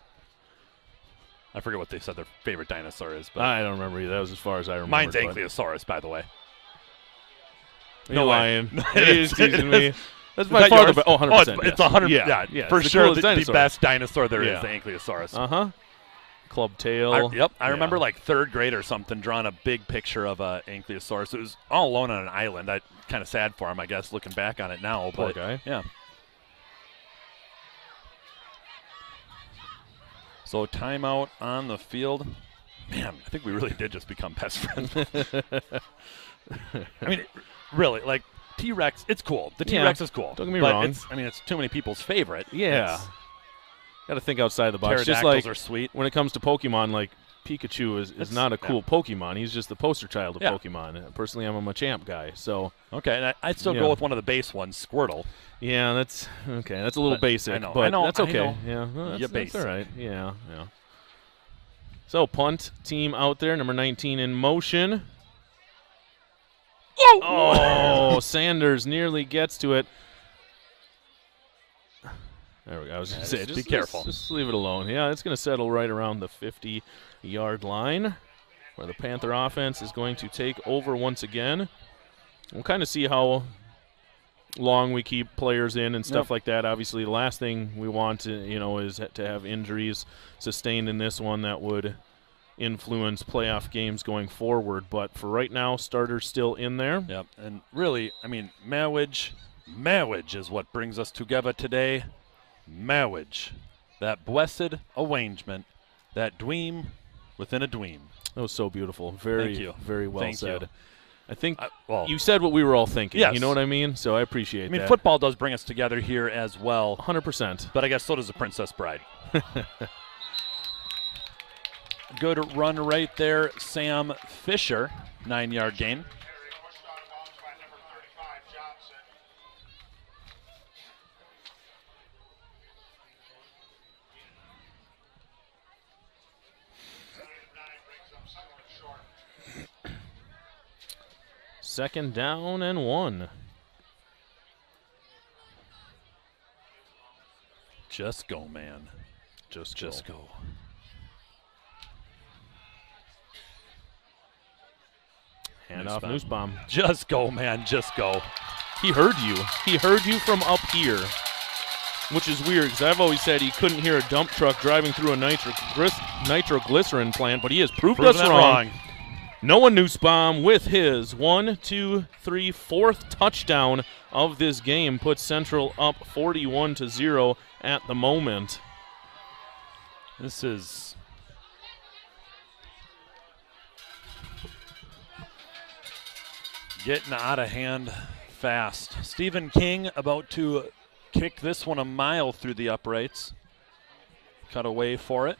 I forget what they said their favorite dinosaur is, but I don't remember either. That was as far as I remember. mine's Ankylosaurus, by the way. No way. lying. It is. Excuse me. That's Is by that far yours? the best. Oh, 100%. It's 100. Yeah, for it's the sure. coolest The dinosaur. best dinosaur there is, Yeah. the Ankylosaurus. Uh-huh. Club tail. I remember like third grade or something drawing a big picture of a Ankylosaurus. It was all alone on an island. I kind of sad for him, I guess, looking back on it now. Poor but guy. Yeah. So timeout on the field. Man, I think we really did just become best friends. I mean, really, like T-Rex, it's cool. The Yeah. T-Rex is cool. Don't get me but wrong. it's too many people's favorite. Yeah. Got to think outside the box. Just Pterodactyls like are sweet. when it comes to Pokemon, like Pikachu is not a cool Pokemon. He's just the poster child of Yeah. Pokemon. Personally, I'm a Machamp guy. So Okay, and I'd still Yeah. go with one of the base ones, Squirtle. yeah, that's okay. That's a little But basic, I know, but that's I okay. know. Yeah, no, You're that's all basic. right. Yeah. So punt team out there, number 19 in motion. Oh, Sanders nearly gets to it. There we go. I was going to say, just be careful. Just leave it alone. Yeah, it's going to settle right around the 50-yard line, where the Panther offense is going to take over once again. We'll kind of see how long we keep players in and stuff like that. Obviously, the last thing we want to, is to have injuries sustained in this one that would influence playoff games going forward. But for right now, starters still in there. Yep, and really, I mean, marriage is what brings us together today. Marriage, that blessed arrangement, that dream within a dream. That was so beautiful. Very, Thank you. very well Thank said. you. I think Well, you said what we were all thinking. Yes. You know what I mean? So I appreciate I mean, that. football does bring us together here as well, 100%. but I guess so does the Princess Bride. Good run right there, Sam Fisher, 9-yard gain. Pushed out of bounds by number 35, Johnson. Brings up second and short. Second down and 1. Just go, man. Just go. Hand off Nussbaum. Just go, man. Just go. He heard you. He heard you from up here, which is weird because I've always said he couldn't hear a dump truck driving through a nitroglycerin plant, but he has proved us Proven that wrong. Noah Nussbaum with his 4th touchdown of this game puts Central up 41-0 at the moment. This is getting out of hand fast. Stephen King about to kick this one a mile through the uprights. Cut away for it.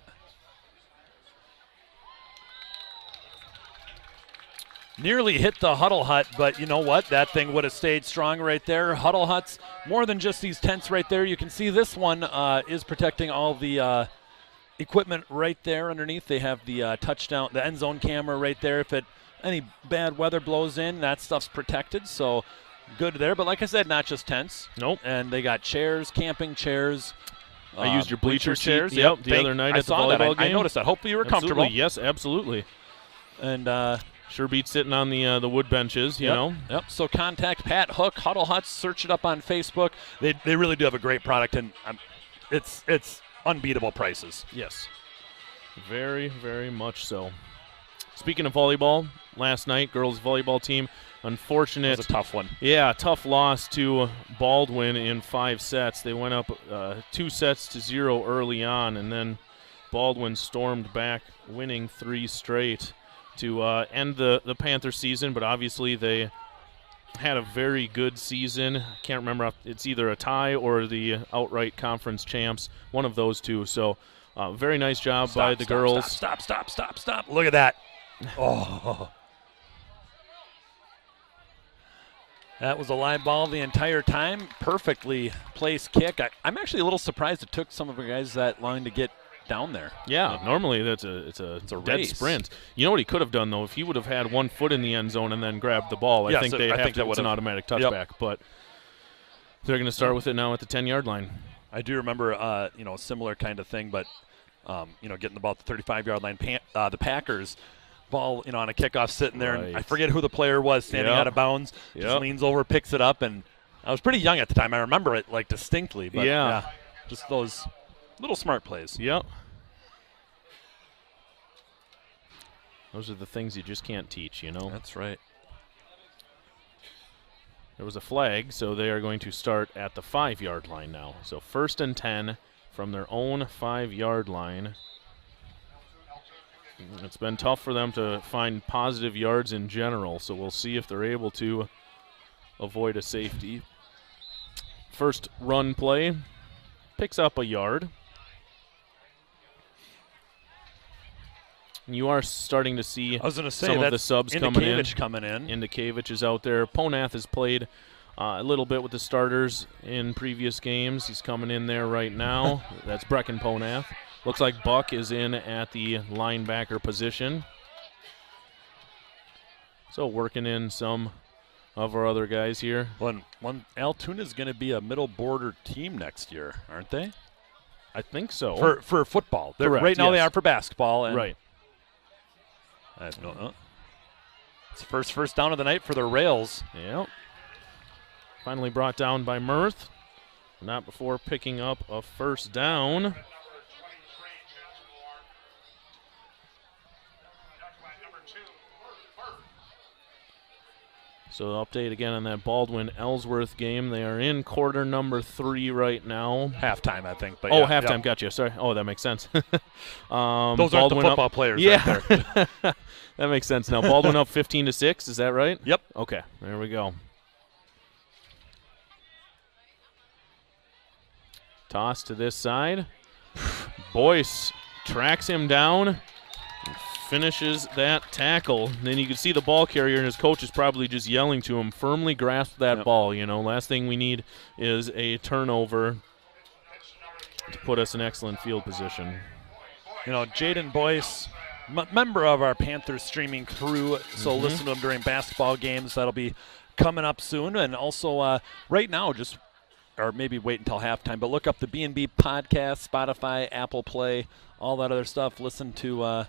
Nearly hit the huddle hut, but you know what? That thing would have stayed strong right there. Huddle huts, more than just these tents right there. You can see this one is protecting all the equipment right there underneath. They have the touchdown, the end zone camera right there. If any bad weather blows in, that stuff's protected. So good there. But like I said, not just tents. Nope. And they got chairs, camping chairs. I used your bleacher seat, chairs. yep, the other night I at the saw that. volleyball I game. noticed that. Hopefully you were Absolutely. comfortable. Yes, absolutely. And sure beats sitting on the wood benches, you know. Yep. So contact Pat Hook, Huddle Huts. Search it up on Facebook. They really do have a great product, and it's unbeatable prices. Yes. Very, very much so. Speaking of volleyball, last night, girls volleyball team, unfortunate. It was a tough one. Yeah, tough loss to Baldwin in 5 sets. They went up 2-0 early on, and then Baldwin stormed back, winning 3 straight to end the Panther season. But obviously they had a very good season. I can't remember. It's either a tie or the outright conference champs, one of those two. So very nice job by the girls. Stop. Look at that. Oh. That was a live ball the entire time. Perfectly placed kick. I'm actually a little surprised it took some of the guys that long to get down there. Yeah, normally it's a dead race. sprint. You know what he could have done, though? If he would have had 1 foot in the end zone and then grabbed the ball, I think it's an automatic touchback. Yep. But they're going to start with it now at the 10-yard line. I do remember, a similar kind of thing, but, getting about the 35-yard line, the Packers ball, on a kickoff sitting there, and I forget who the player was standing out of bounds, just leans over, picks it up, and I was pretty young at the time. I remember it, distinctly. But, just those little smart plays. Yep. Those are the things you just can't teach, That's right. There was a flag, so they are going to start at the 5-yard line now. So 1st and 10 from their own 5-yard line. It's been tough for them to find positive yards in general, so we'll see if they're able to avoid a safety. First run play picks up a yard. You are starting to see some of the subs coming in. Indicavich is out there. Ponath has played a little bit with the starters in previous games. He's coming in there right now. That's Brecken Ponath. Looks like Buck is in at the linebacker position. So working in some of our other guys here. Altoona is going to be a middle border team next year, aren't they? I think so. For football. Correct, right now they are for basketball. And right. I have no. It's the first down of the night for the Rails. Yep. Finally brought down by Mirth. Not before picking up a first down. So update again on that Baldwin-Ellsworth game. They are in quarter number 3 right now. Halftime, I think. But halftime. Gotcha. Sorry. Oh, that makes sense. Those aren't the football players right there. That makes sense now. Baldwin up 15-6. Is that right? Yep. Okay. There we go. Toss to this side. Boyce tracks him down. Finishes that tackle. And then you can see the ball carrier and his coach is probably just yelling to him, firmly grasp that ball. Last thing we need is a turnover to put us in excellent field position. Jaden Boyce, member of our Panthers streaming crew, so listen to him during basketball games. That'll be coming up soon. And also right now, or maybe wait until halftime, but look up the B&B podcast, Spotify, Apple Play, all that other stuff. Listen to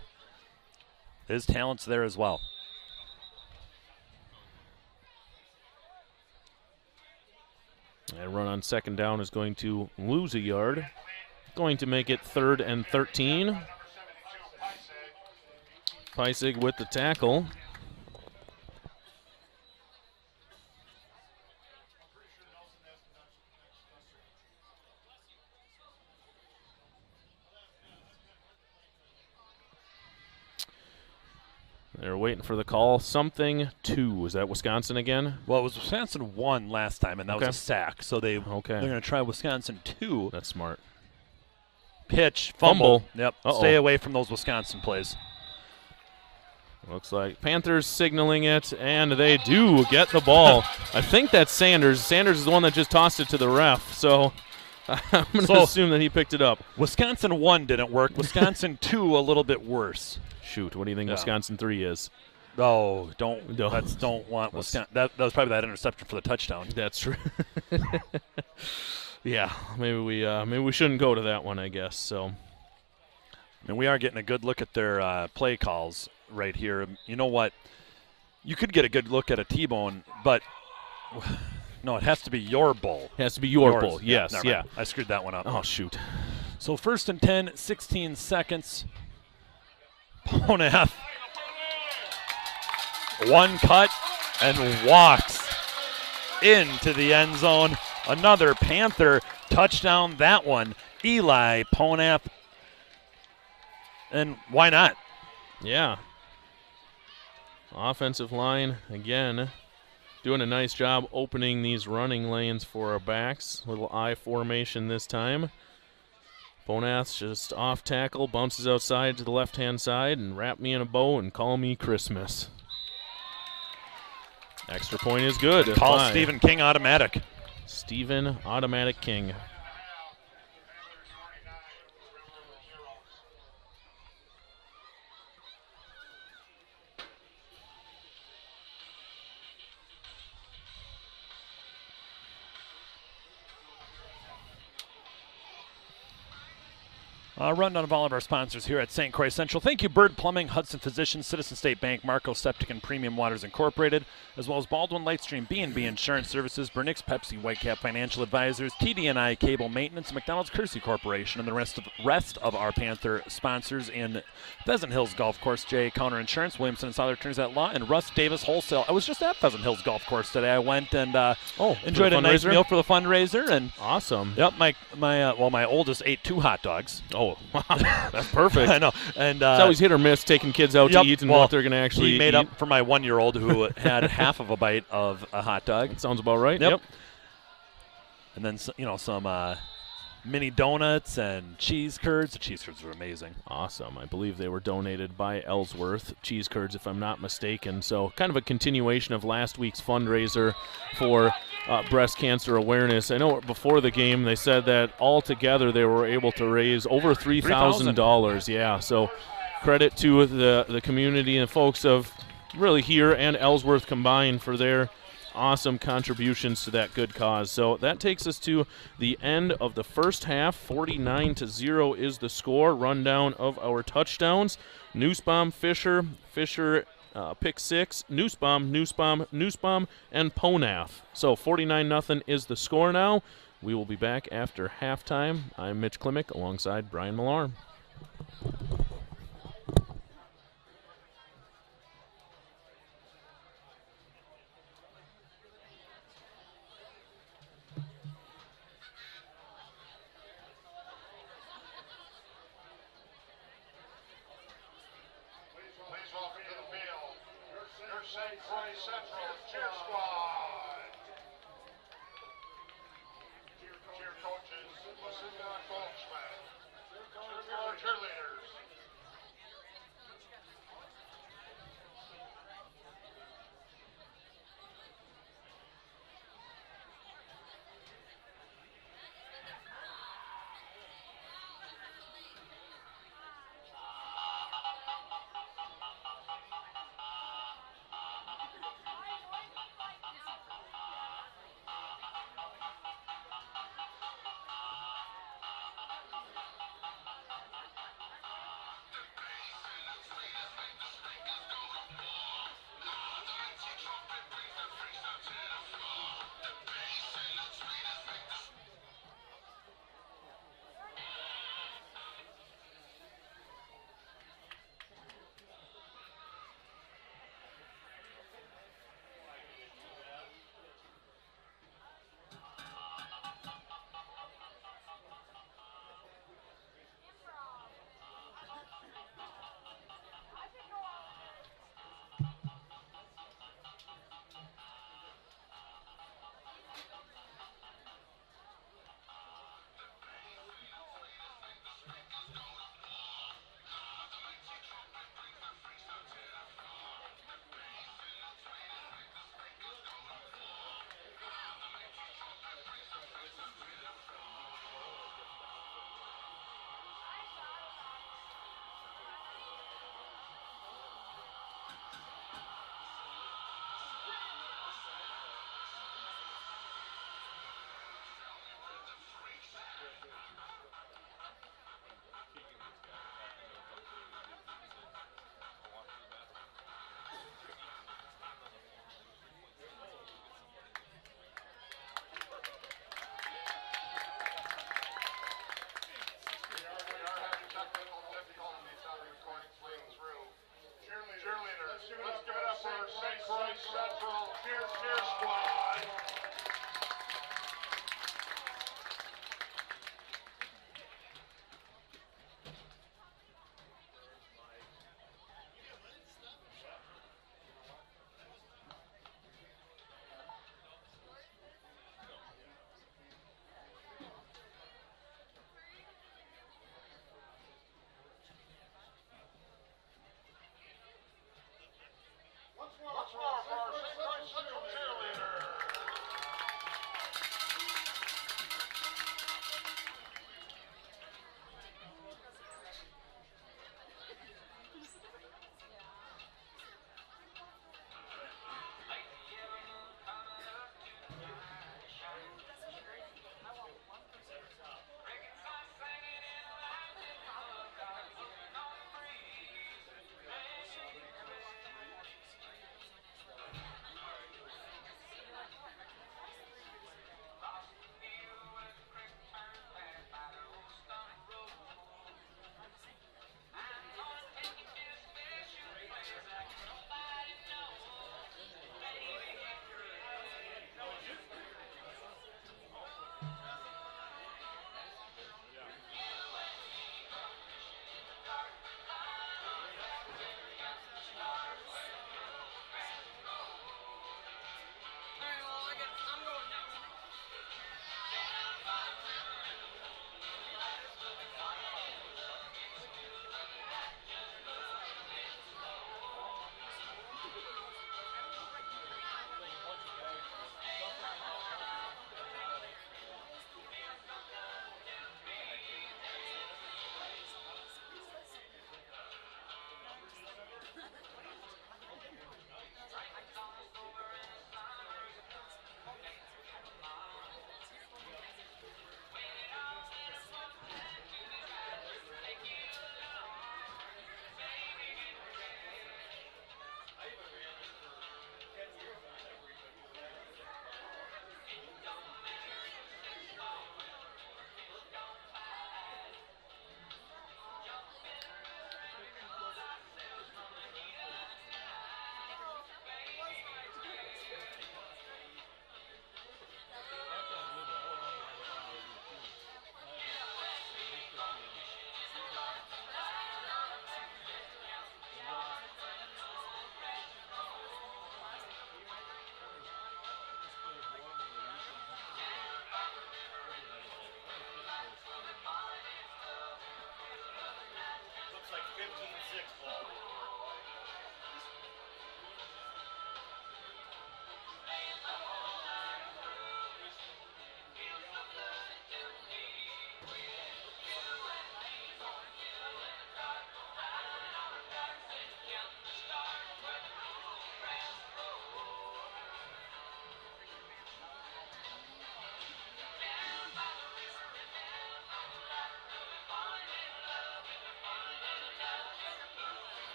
his talents there as well. That run on second down is going to lose a yard. Going to make it 3rd and 13. Peisig with the tackle. They're waiting for the call. Something 2. Is that Wisconsin again? Well, it was Wisconsin 1 last time, and that was a sack. So they're going to try Wisconsin 2. That's smart. Pitch, fumble. Yep. Uh-oh. Stay away from those Wisconsin plays. Looks like Panthers signaling it, and they do get the ball. I think that's Sanders. Sanders is the one that just tossed it to the ref, so I'm going to assume that he picked it up. Wisconsin 1 didn't work. Wisconsin 2 a little bit worse. Shoot, what do you think Wisconsin 3 is? Oh, don't want Wisconsin. That was probably that interception for the touchdown. That's true. Yeah, maybe we shouldn't go to that one, I guess. So, and we are getting a good look at their play calls right here. You know what? You could get a good look at a T-bone, but no, it has to be your bull. It has to be your bull. Yes, yeah. I screwed that one up. Oh, shoot. So 1st and 10, 16 seconds. Ponath. One cut and walks into the end zone. Another Panther touchdown. That one, Eli Ponath. And why not? Yeah. Offensive line, again, doing a nice job opening these running lanes for our backs. Little I formation this time. Ponath's just off tackle, bounces outside to the left-hand side, and wrap me in a bow and call me Christmas. Extra point is good. Call by Stephen King automatic. Stephen Automatic King. Rundown of all of our sponsors here at St. Croix Central. Thank you, Bird Plumbing, Hudson Physicians, Citizen State Bank, Marco Septic and Premium Waters Incorporated, as well as Baldwin Lightstream, B&B Insurance Services, Burnix Pepsi, Whitecap Financial Advisors, TD&I Cable Maintenance, McDonald's Kersey Corporation, and the rest of our Panther sponsors in Pheasant Hills Golf Course, J Counter Insurance, Williamson and Souther Attorneys at Law, and Russ Davis Wholesale. I was just at Pheasant Hills Golf Course today. I went and enjoyed a nice meal for the fundraiser. And awesome. Yep, my oldest ate 2 hot dogs. Oh, wow. That's perfect. I know. And it's always hit or miss taking kids out to eat and what they're going to actually He made eat. up for my 1-year-old who had half of a bite of a hot dog. That sounds about right. Yep. And then, some mini donuts and cheese curds. The cheese curds were amazing. Awesome. I believe they were donated by Ellsworth Cheese Curds, if I'm not mistaken. So kind of a continuation of last week's fundraiser for breast cancer awareness. I know before the game they said that altogether they were able to raise over $3,000. Yeah, so credit to the community and folks of really here and Ellsworth combined for their awesome contributions to that good cause. So that takes us to the end of the first half. 49-0 is the score. Rundown of our touchdowns. Nussbaum, Fisher, pick 6, Nussbaum, and Ponath. So 49-0 is the score now. We will be back after halftime. I'm Mitch Klimek alongside Brian Millar. St. Croix Central cheer squad. Cheer coaches, listen to coachmen. Cheer cheerleaders. Let's give it up for St. Croix Central cheer squad. Once more for our St. Croix Central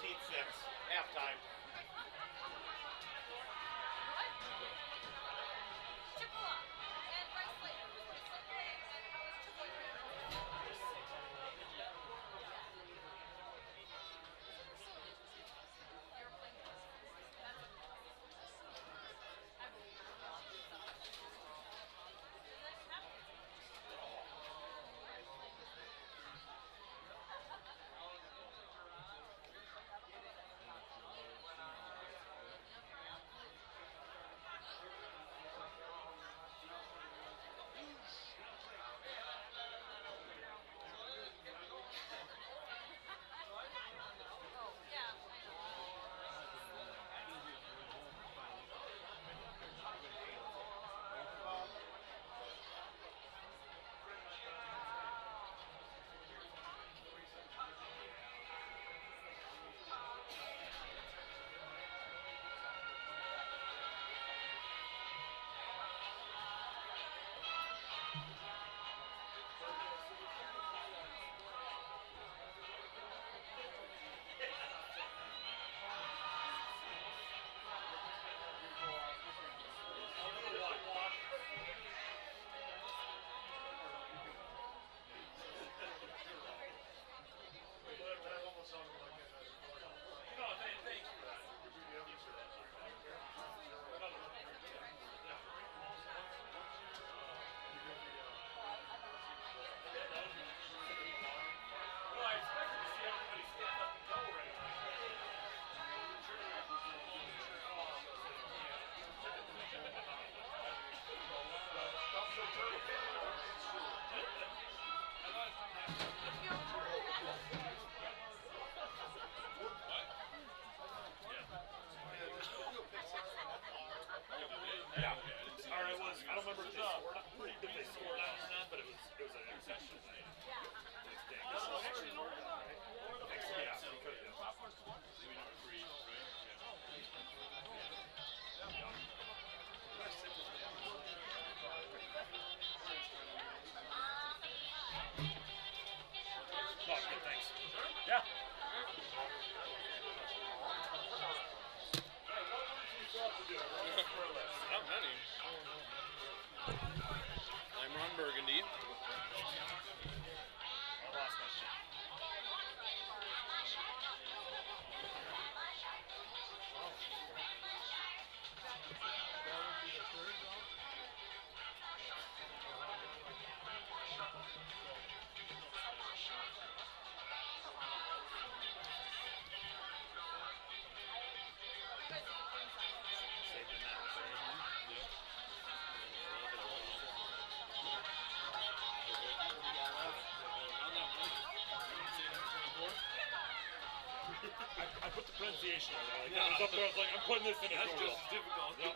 15-6, halftime. I put the pronunciation on there. Like, I was up there, I was like, I'm putting this in a That's Google. just difficult. Yep. A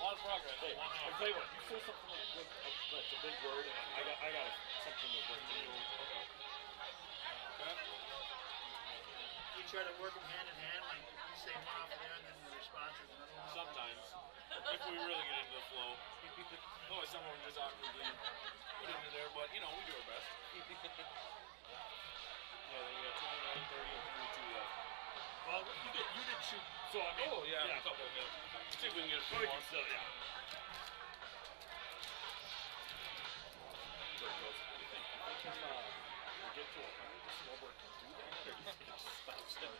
lot of progress. Hey, I'll tell you what, you say something that's a big word, and I got something to bring to you. You try to work them hand in hand, like you say one off there and then the response is another one. Sometimes. If we really get into the flow. Always someone just awkwardly put into there, but you know, we do our best. Yeah, then we got 29, 30, and 32 left. Well, you did shoot, so I mean. Oh, yeah, a couple of them. See if we can get a few more. So, yeah. There it goes. We get to 100, the snowboard can do that, or do you think it just stops there?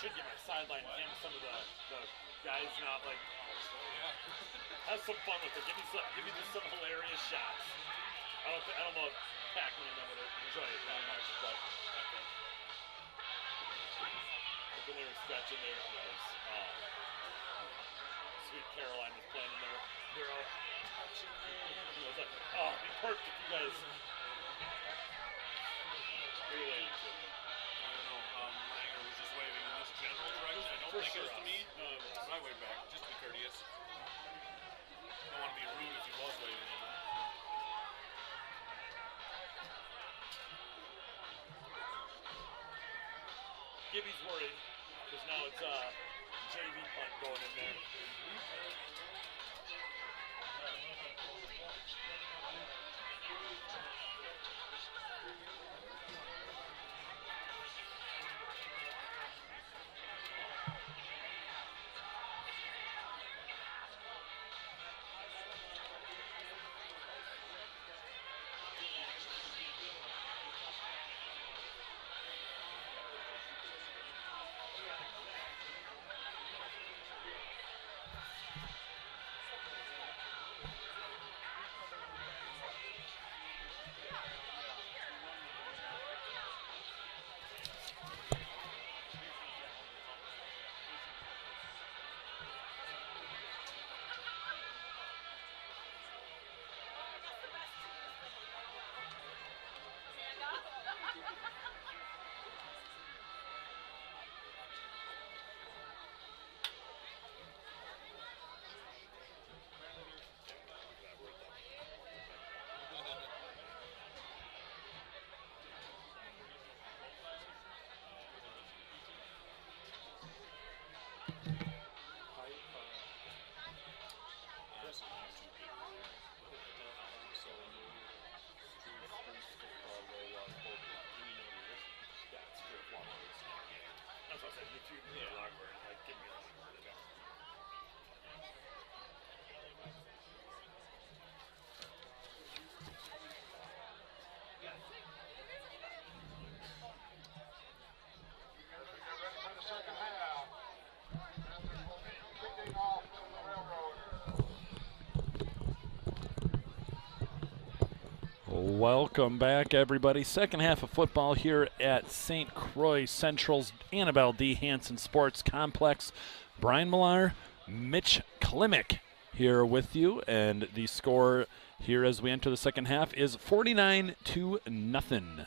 Should get my sideline and some of the guys not like have some fun with it. Give me some hilarious shots. I don't know if tackling them would enjoy it that much, but when they were stretching there, Sweet Caroline was playing in there. They're all touching it. I was like, oh, it'd be perfect if you guys related to it. I don't know. Langer was just waving in this general direction. I don't for It sure. goes to me. I wave back. Just be courteous. Don't want to be rude if he was waving. Gibby's worried because now it's JV punt going in there. That's what I said. If you need a log word, like, give me a log word. As we get ready for the second half, Panthers will be kicking off to the Railroaders. Welcome back, everybody. Second half of football here at St. Croix Central's Annabelle D. Hansen Sports Complex. Brian Millar, Mitch Klimek here with you, and the score here as we enter the second half is 49-0.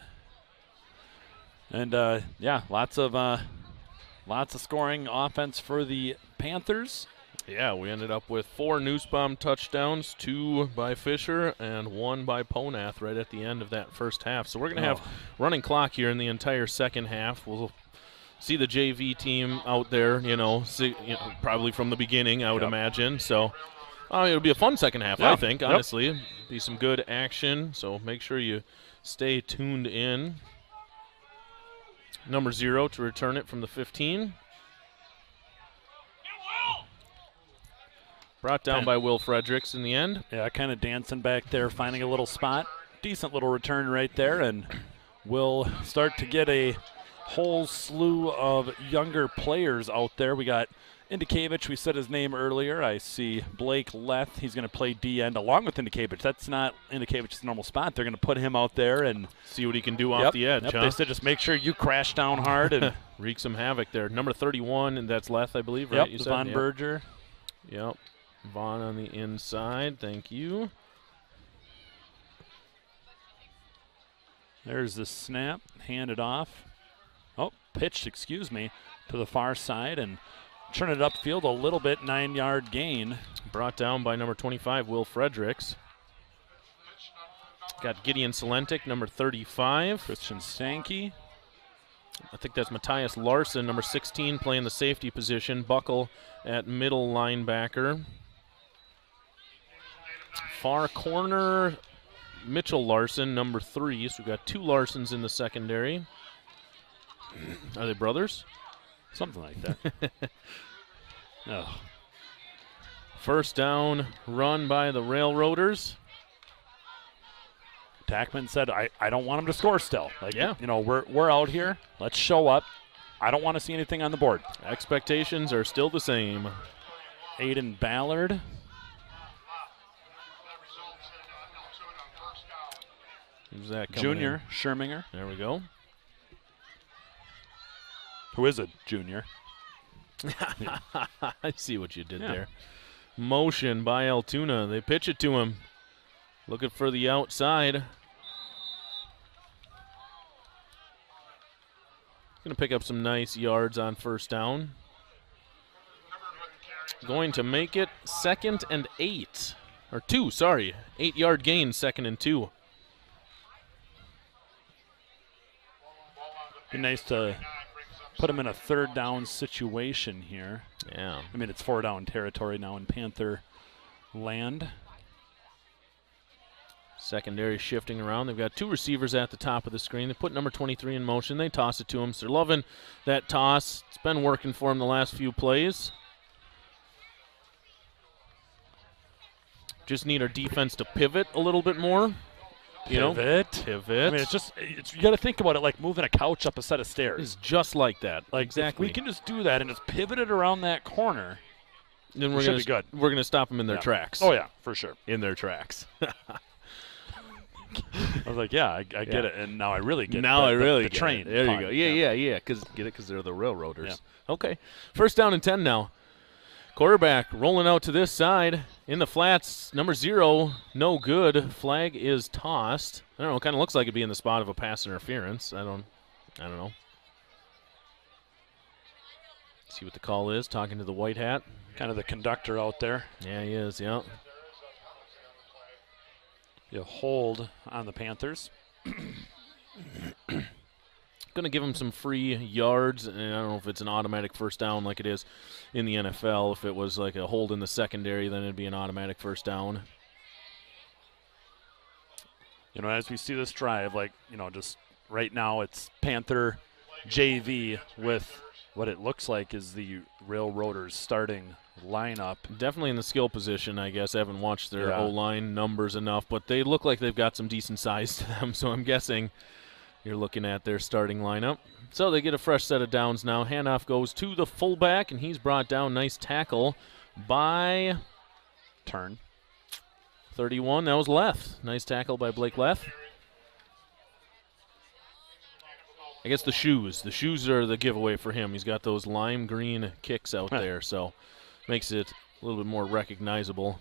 And yeah, lots of scoring offense for the Panthers. Yeah, we ended up with 4 Nussbaum touchdowns, 2 by Fisher and 1 by Ponath right at the end of that first half. So we're going to have running clock here in the entire second half. We'll see the JV team out there, probably from the beginning, I would imagine. So it'll be a fun second half, I think, honestly. Be some good action, so make sure you stay tuned in. Number 0 to return it from the 15. Brought down by Will Fredericks in the end. Yeah, kind of dancing back there, finding a little spot. Decent little return right there, and we'll start to get a whole slew of younger players out there. We got Indikavich, we said his name earlier. I see Blake Leth, he's going to play D-end along with Indikavich. That's not Indikavich's normal spot. They're going to put him out there and see what he can do off the edge. Huh? They said just make sure you crash down hard and wreak some havoc there. Number 31, and that's Leth, I believe, right? Yep, you Devon said? Berger. Yep. Vaughn on the inside. Thank you. There's the snap. Handed off. Oh, pitched, excuse me, to the far side and turn it upfield a little bit. 9-yard gain. Brought down by number 25, Will Fredericks. Got Gideon Salentic, number 35. Christian Stanky. I think that's Matthias Larson, number 16, playing the safety position. Buckle at middle linebacker. Far corner, Mitchell Larson, number 3. So we've got 2 Larsons in the secondary. Are they brothers? Something like that. Oh. First down run by the Railroaders. Tackman said, I don't want him to score still. We're out here. Let's show up. I don't want to see anything on the board. Expectations are still the same. Aiden Ballard. Who's that coming Junior in? Scherminger. There we go. Who is a junior? I see what you did there. Motion by Altoona. They pitch it to him. Looking for the outside. Going to pick up some nice yards on first down. going to make it 2nd and 8. Or 2, sorry. 8-yard gain, 2nd and 2. Be nice to put him in a 3rd down situation here. Yeah. I mean, it's 4 down territory now in Panther land. Secondary shifting around. They've got 2 receivers at the top of the screen. They put number 23 in motion. They toss it to him. So they're loving that toss. It's been working for him the last few plays. Just need our defense to pivot a little bit more. Pivot. I mean, you got to think about it like moving a couch up a set of stairs. It's just like that. Like exactly. If we can just do that and just pivot it around that corner, then we're should be good. We're gonna stop them in their tracks. Oh yeah, for sure. In their tracks. I was like, yeah, I get it, and now I really get it. Now I really the get train. it. There you go. Yeah. Because they're the railroaders. Yeah. Okay. 1st down and 10 now. Quarterback rolling out to this side in the flats. Number 0, no good. Flag is tossed. I don't know. Kind of looks like it'd be in the spot of a pass interference. I don't know. See what the call is. Talking to the white hat. Kind of the conductor out there. Yeah, he is. Yeah. You hold on the Panthers. Going to give him some free yards, and I don't know if it's an automatic 1st down like it is in the NFL. If it was like a hold in the secondary, then it'd be an automatic 1st down. As we see this drive, just right now it's Panther JV with what it looks like is the Railroaders starting lineup. Definitely in the skill position, I guess. I haven't watched their O-line numbers enough, but they look like they've got some decent size to them, so I'm guessing you're looking at their starting lineup. So they get a fresh set of downs now. Handoff goes to the fullback, and he's brought down. Nice tackle by Turn. 31. That was Leth. Nice tackle by Blake Leth. I guess the shoes. The shoes are the giveaway for him. He's got those lime green kicks out there, so makes it a little bit more recognizable.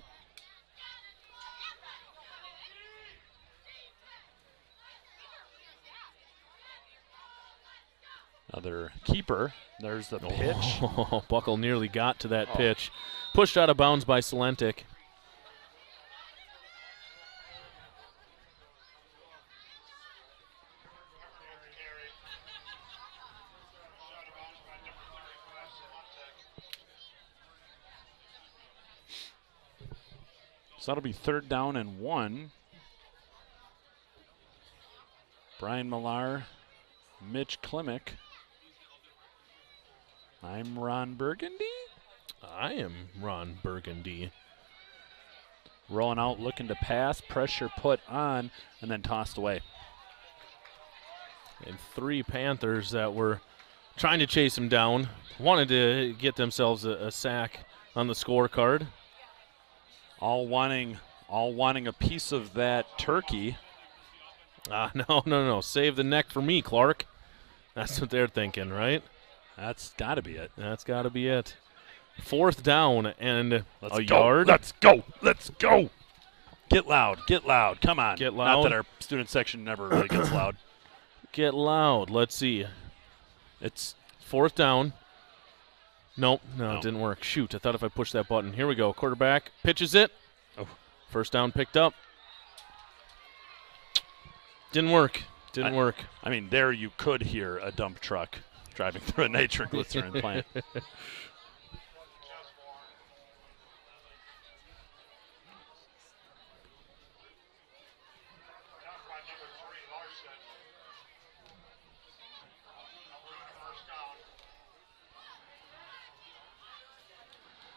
Another keeper. There's the pitch. Oh, Buckle nearly got to that pitch. Pushed out of bounds by Salentic. So that'll be 3rd down and 1. Brian Millar, Mitch Klimek. I'm Ron Burgundy. I am Ron Burgundy. Rolling out, looking to pass, pressure put on, and then tossed away. And 3 Panthers that were trying to chase him down. Wanted to get themselves a sack on the scorecard. All wanting a piece of that turkey. No. Save the neck for me, Clark. That's what they're thinking, right? That's got to be it. That's got to be it. 4th down and Let's a go. yard. Let's go. Get loud. Come on. Get Not loud. that our student section never really gets loud. Get loud. Let's see. It's 4th down. Nope, no, it didn't work. Shoot, I thought if I pushed that button. Here we go. Quarterback pitches it. Oh. 1st down picked up. Didn't work. Didn't work. I mean, there you could hear a dump truck driving through a nitroglycerin plant.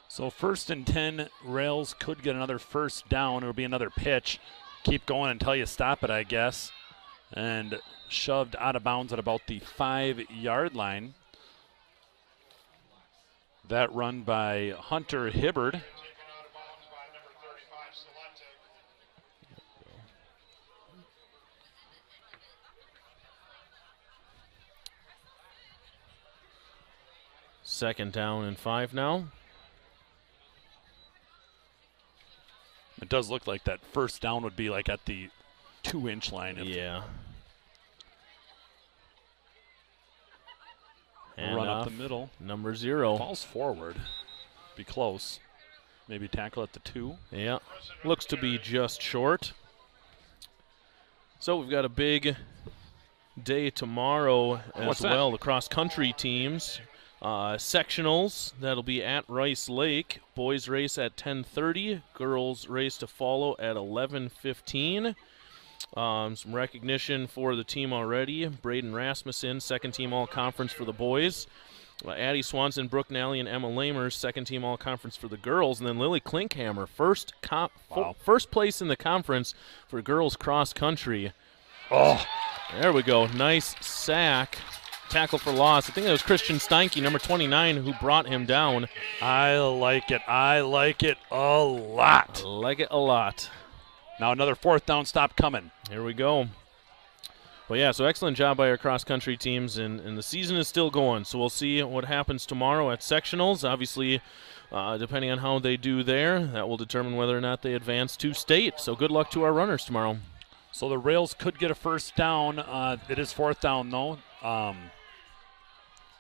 So 1st and 10, Rails could get another 1st down. It'll be another pitch. Keep going until you stop it, I guess. And shoved out of bounds at about the 5-yard line. That run by Hunter Hibbard. Second down and 5 now. It does look like that 1st down would be like at the 2-inch line. Yeah. Run up the middle. Number 0. Falls forward. Be close. Maybe tackle at the 2. Yeah, looks to be just short. So we've got a big day tomorrow as well. The cross-country teams, sectionals, that'll be at Rice Lake. Boys race at 10:30. Girls race to follow at 11:15. Some recognition for the team already. Braden Rasmussen, second-team all-conference for the boys. Addie Swanson, Brooke Nally, and Emma Lamers, second-team all-conference for the girls. And then Lily Klinkhammer, first place in the conference for girls cross-country. Oh, there we go. Nice sack. Tackle for loss. I think that was Christian Steinke, number 29, who brought him down. I like it. I like it a lot. I like it a lot. Now another 4th down stop coming. Here we go. Well, yeah, so excellent job by our cross-country teams, and the season is still going. So we'll see what happens tomorrow at sectionals. Obviously, depending on how they do there, that will determine whether or not they advance to state. So good luck to our runners tomorrow. So the Rails could get a 1st down. It is 4th down, though.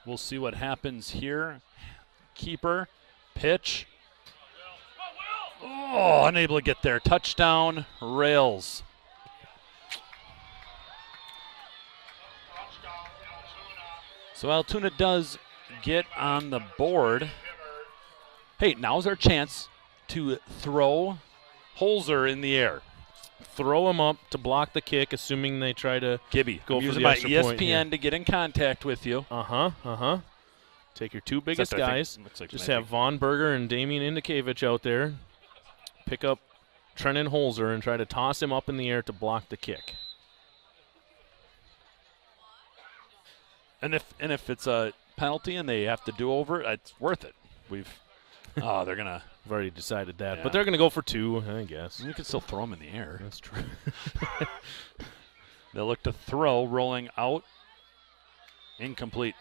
We'll see what happens here. Keeper, pitch. Oh, unable to get there. Touchdown, Rails. So Altoona does get on the board. Hey, now's our chance to throw Holzer in the air. Throw him up to block the kick, assuming they try to Gibby, go I'm for using the my extra ESPN point here. to get in contact with you. Take your 2 biggest Except I think guys. it looks like Just maybe. have Von Berger and Damian Indikevich out there. Pick up Trenton Holzer and try to toss him up in the air to block the kick. And if it's a penalty and they have to do over, it's worth it. They're gonna. We've already decided that, Yeah. but they're going to go for 2, I guess. You can still throw them in the air. That's true. They'll look to throw, rolling out, incomplete.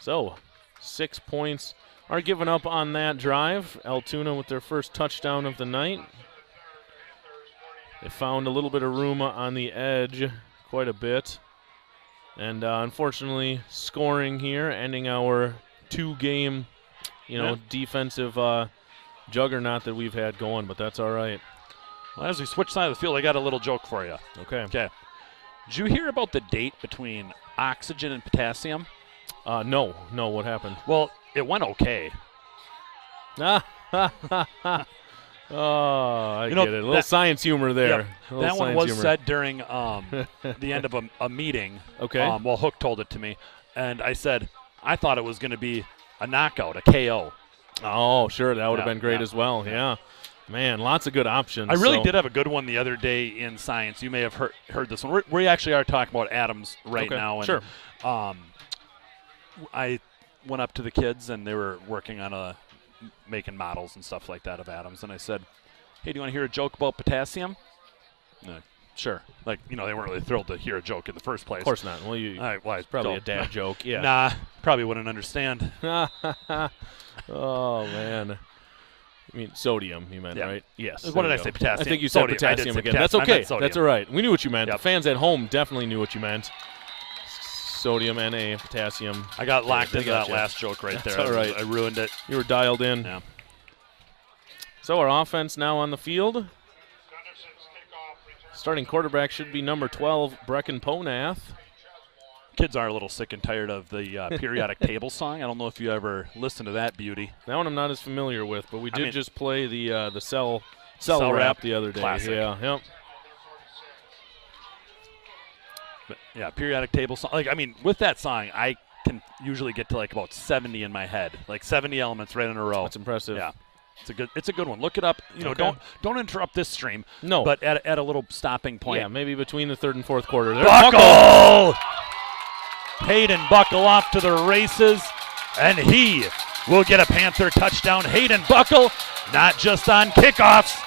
So, 6 points are given up on that drive. Altoona with their first touchdown of the night. They found a little bit of room on the edge, quite a bit. And unfortunately, scoring here, ending our 2-game, defensive juggernaut that we've had going, but that's all right. Well, as we switch side of the field, I got a little joke for you. Okay. Okay. Did you hear about the date between oxygen and potassium? No, what happened? Well, it went okay. Oh, I get it. A little science humor there. Yep, A little that one science was humor. said during the end of a meeting. Okay. Well, Hook told it to me, and I said I thought it was going to be a knockout, a KO. Oh, sure, that would have Yeah, been great yeah, as well. Yeah. Man, lots of good options. I really so. did have a good one the other day in science. You may have heard this one. We actually are talking about atoms right Okay, now. And, sure. I went up to the kids, and they were working on making models and stuff like that of atoms. And I said, hey, do you want to hear a joke about potassium? Sure. Like, they weren't really thrilled to hear a jok in the first place. Of course not. Well, it's probably a dad joke. Yeah. Nah, probably wouldn't understand. Oh, man. I mean, sodium, you meant, Yeah. right? Yes. What there did you I go. say, potassium? I think you Sodium. said I did potassium say again. potassium. That's I meant okay. sodium. That's all right. We knew what you meant. Yep. The fans at home definitely knew what you meant. Sodium, Na, potassium. I got locked They into that gotcha. last joke right That's there. all right. I ruined it. You were dialed in. Yeah. So our offense now on the field. Starting quarterback should be number 12, Brecken Ponath. Kids are a little sick and tired of the periodic table song. I don't know if you ever listened to that beauty. That one I'm not as familiar with, but we did mean, just play the cell Cell rap Rap the other day. classic. Yeah, yep. But yeah, periodic table song. With that song, I can usually get to about 70 in my head, 70 elements right in a row. That's impressive. Yeah, it's a good one. Look it up. Okay. Don't interrupt this stream. No. But at a little stopping point. Yeah, maybe between the third and fourth quarter. There's Buckle! Hayden Buckle off to the races, and he will get a Panther touchdown. Hayden Buckle, not just on kickoffs.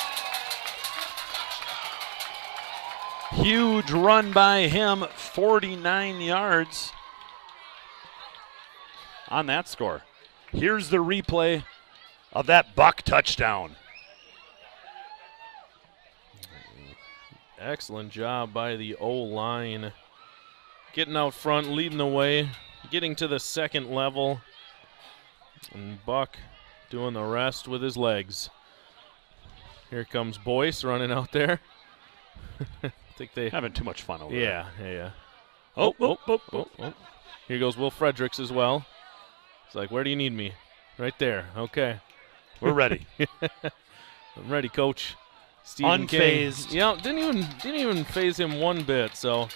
Huge run by him, 49 yards on that score. Here's the replay of that Buck touchdown. Excellent job by the O-line. Getting out front, leading the way, getting to the second level. And Buck doing the rest with his legs. Here comes Boyce running out there. I think they Having too much fun over there. Yeah. Oh. Here goes Will Fredericks as well. It's like, where do you need me? Right there. Okay. We're ready. I'm ready, Coach. Stephen Unfazed. King. Yeah, didn't even phase him one bit. So,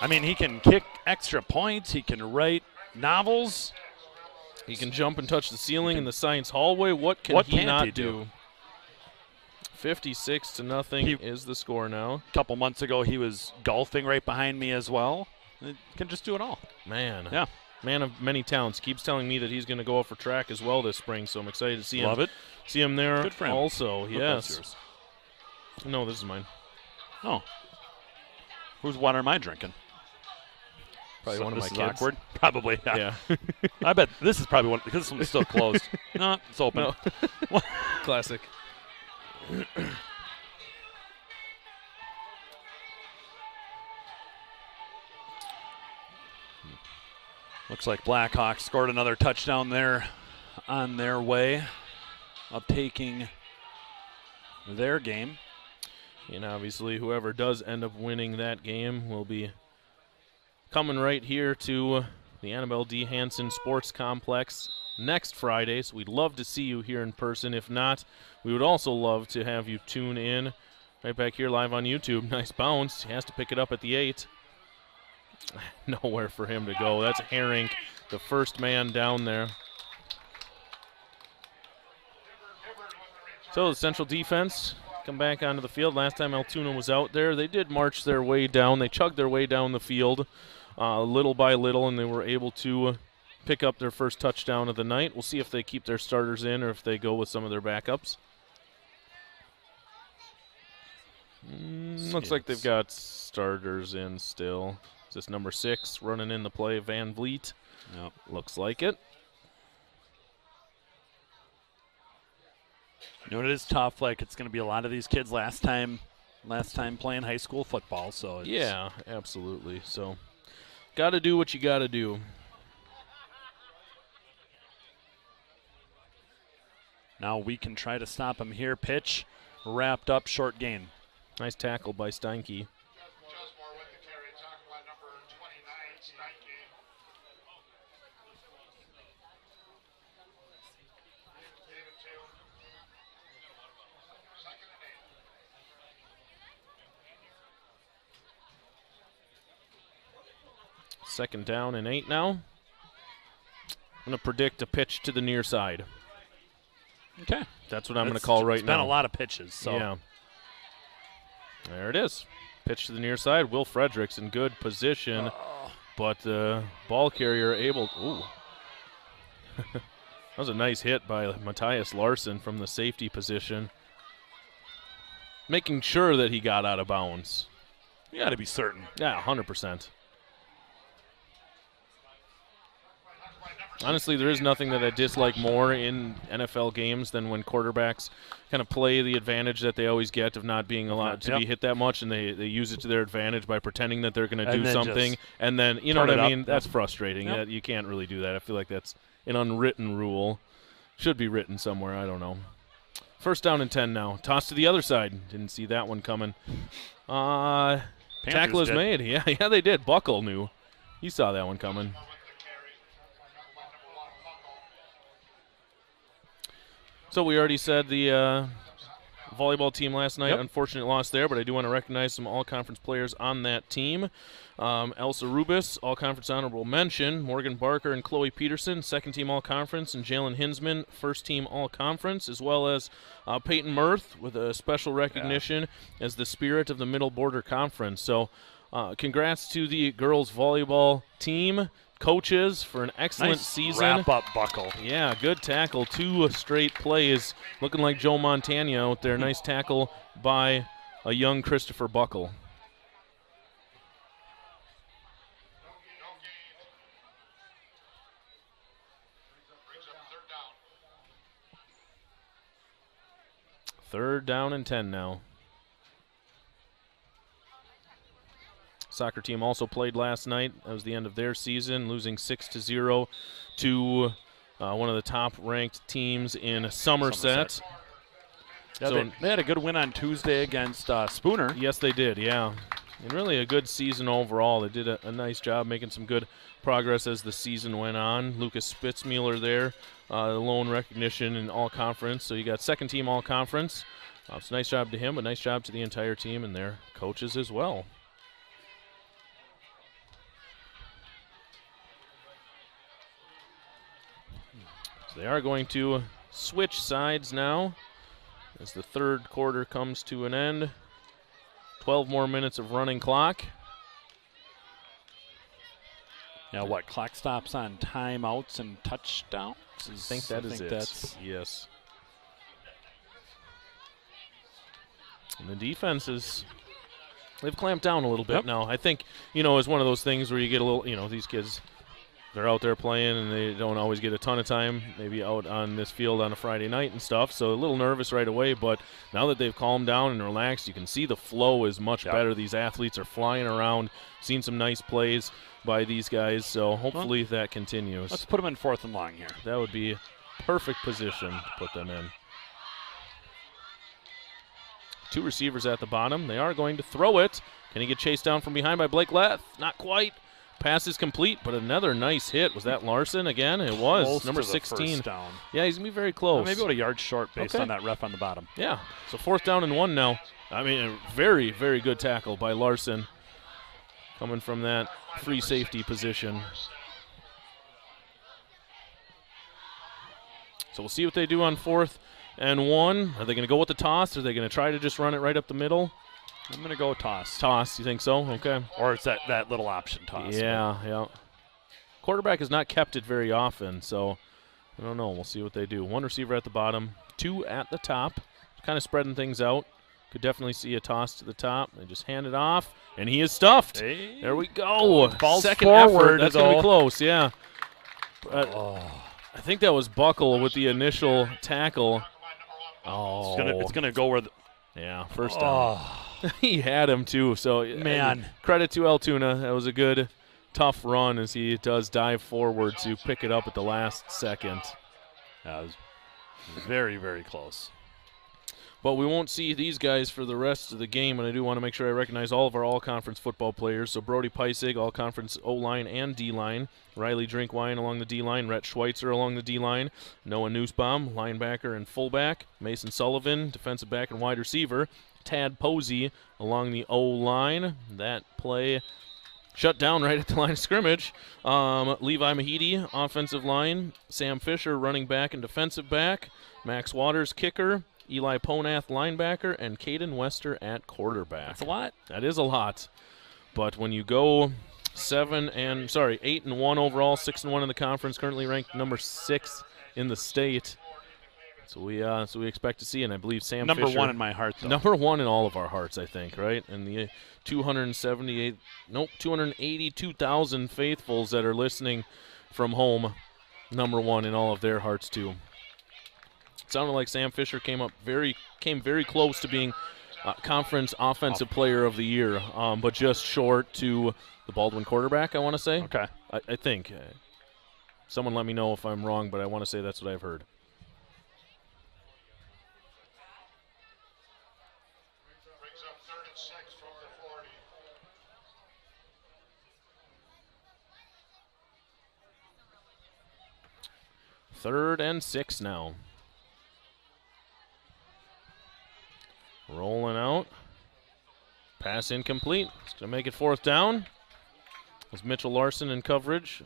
I mean, he can kick extra points. He can write novels. he can jump and touch the ceiling in the science hallway. What What he can't not he do? 56-0 is the score now. A couple months ago, he was golfing right behind me as well. He can just do it all. Man. Yeah. Man of many talents. Keeps telling me that he's going to go out for track as well this spring, so I'm excited to see him. Love it. See him there Good for him. also. Hope that's Yes. yours. No, this is mine. Oh. Whose water am I drinking? Probably one of my this is kids. awkward. Probably. Yeah. I bet this is probably one because this one's still closed. No, it's open. No. Classic. Looks like Blackhawks scored another touchdown there on their way of taking their game. And obviously, whoever does end up winning that game will be coming right here to the Annabelle D. Hansen Sports Complex next Friday. So we'd love to see you here in person. If not, we would also love to have you tune in right back here live on YouTube. Nice bounce. He has to pick it up at the 8. Nowhere for him to go. That's Herink, the first man down there. So the Central defense come back onto the field. Last time Altoona was out there, they did march their way down. They chugged their way down the field little by little, and they were able to pick up their first touchdown of the night. We'll see if they keep their starters in or if they go with some of their backups. Looks like they've got starters in still. Is this number 6 running in the play, Van Vliet? Yep. Looks like it. You know, it is tough. Like, it's going to be a lot of these kids last time playing high school football. So it's Yeah, absolutely. So, got to do what you got to do. Now we can try to stop him here. Pitch wrapped up, short gain. Nice tackle by Steinke. Jesmore with the carry, tackled by number 29, Steinke. David 2. Second and 8. Second down and 8 now. I'm going to predict a pitch to the near side. Okay. That's what I'm going to call right It's been now. a lot of pitches. So Yeah. There it is. Pitch to the near side. Will Fredericks in good position, but the ball carrier able. Ooh. That was a nice hit by Matthias Larson from the safety position, making sure that he got out of bounds. you got to be certain. Yeah, 100%. Honestly, there is nothing that I dislike more in NFL games than when quarterbacks kind of play the advantage that they always get of not being allowed to be hit that much, and they use it to their advantage by pretending that they're going to do something, and then, you know what I mean? That's frustrating. You can't really do that. I feel like that's an unwritten rule. Should be written somewhere. I don't know. First down and 10 now. Toss to the other side. Didn't see that one coming. Tackle is made. Yeah, they did. Buckle knew. He saw that one coming. So we already said the volleyball team last night, unfortunate loss there, but I do want to recognize some all-conference players on that team. Elsa Rubis, all-conference honorable mention. Morgan Barker and Chloe Peterson, second-team all-conference, and Jalen Hinsman, first-team all-conference, as well as Peyton Mirth with a special recognition as the spirit of the Middle Border Conference. So congrats to the girls volleyball team. Coaches for an excellent season. Wrap up Buckle. Yeah, good tackle. 2 straight plays. Looking like Joe Montana out there. Nice tackle by a young Christopher Buckle. Third down and 10 now. Soccer team also played last night. That was the end of their season, losing 6-0 to one of the top-ranked teams in Somerset. Yeah, So they had a good win on Tuesday against Spooner. Yes, they did, yeah. And really a good season overall. They did a nice job making some good progress as the season went on. Lucas Spitzmuller there, the lone recognition in all-conference. So you got second-team all-conference. So nice job to him, but nice job to the entire team and their coaches as well. So they are going to switch sides now as the third quarter comes to an end. 12 more minutes of running clock. Yeah, what, clock stops on timeouts and touchdowns? I think that is it. Yes. And the defenses, they've clamped down a little bit now. I think, it's one of those things where you get a little, these kids, they're out there playing and they don't always get a ton of time, maybe out on this field on a Friday night and stuff. So a little nervous right away, but now that they've calmed down and relaxed, you can see the flow is much better. These athletes are flying around, seen some nice plays by these guys, so hopefully that continues. Let's put them in 4th and long here. That would be perfect position to put them in. 2 receivers at the bottom. They are going to throw it. Can he get chased down from behind by Blake Leth? Not quite. Pass is complete, but another nice hit. Was that Larson again? It was. Close number to the 16. First down. Yeah, he's going to be very close. Maybe about a yard short based on that ref on the bottom. Yeah, so 4th down and 1 now. I mean, a very, very good tackle by Larson coming from that free safety position. So we'll see what they do on 4th and 1. Are they going to go with the toss? Or are they going to try to just run it right up the middle? I'm going to go toss. Toss, you think so? Okay. Or it's that little option toss. Yeah. Quarterback has not kept it very often, so I don't know. We'll see what they do. 1 receiver at the bottom, 2 at the top. Kind of spreading things out. Could definitely see a toss to the top. They just hand it off, and he is stuffed. Hey. There we go. Ball's Second forward. effort. That's going to be close, yeah. I think that was Buckle with the initial tackle. Oh. It's gonna go where first down. He had him too, so credit to Altoona. That was a good, tough run as he does dive forward to pick it up at the last second. That was very, very close. But we won't see these guys for the rest of the game, and I do want to make sure I recognize all of our all-conference football players. So Brody Peisig, all-conference O-line and D-line. Riley Drinkwine along the D-line. Rhett Schweitzer along the D-line. Noah Nussbaum, linebacker and fullback. Mason Sullivan, defensive back and wide receiver. Tad Posey along the O-line. That play shut down right at the line of scrimmage. Levi Mahidi, offensive line. Sam Fisher, running back and defensive back. Max Waters, kicker. Eli Ponath, linebacker, and Caden Wester at quarterback. That's a lot. That is a lot. But when you go 8 and 1 overall, 6 and 1 in the conference, currently ranked number 6 in the state. So we expect to see, and I believe Sam Fisher. Number 1 in my heart, though. Number 1 in all of our hearts, I think, right? And the 282,000 faithfuls that are listening from home, number 1 in all of their hearts, too. It sounded like Sam Fisher came very close to being conference offensive player of the year, but just short to the Baldwin quarterback, I want to say. Okay. I think. Someone let me know if I'm wrong, but I want to say that's what I've heard. Brings up 3rd and 6 from the 40. 3rd and 6 now. Rolling out. Pass incomplete. It's going to make it 4th down. It's Mitchell Larson in coverage.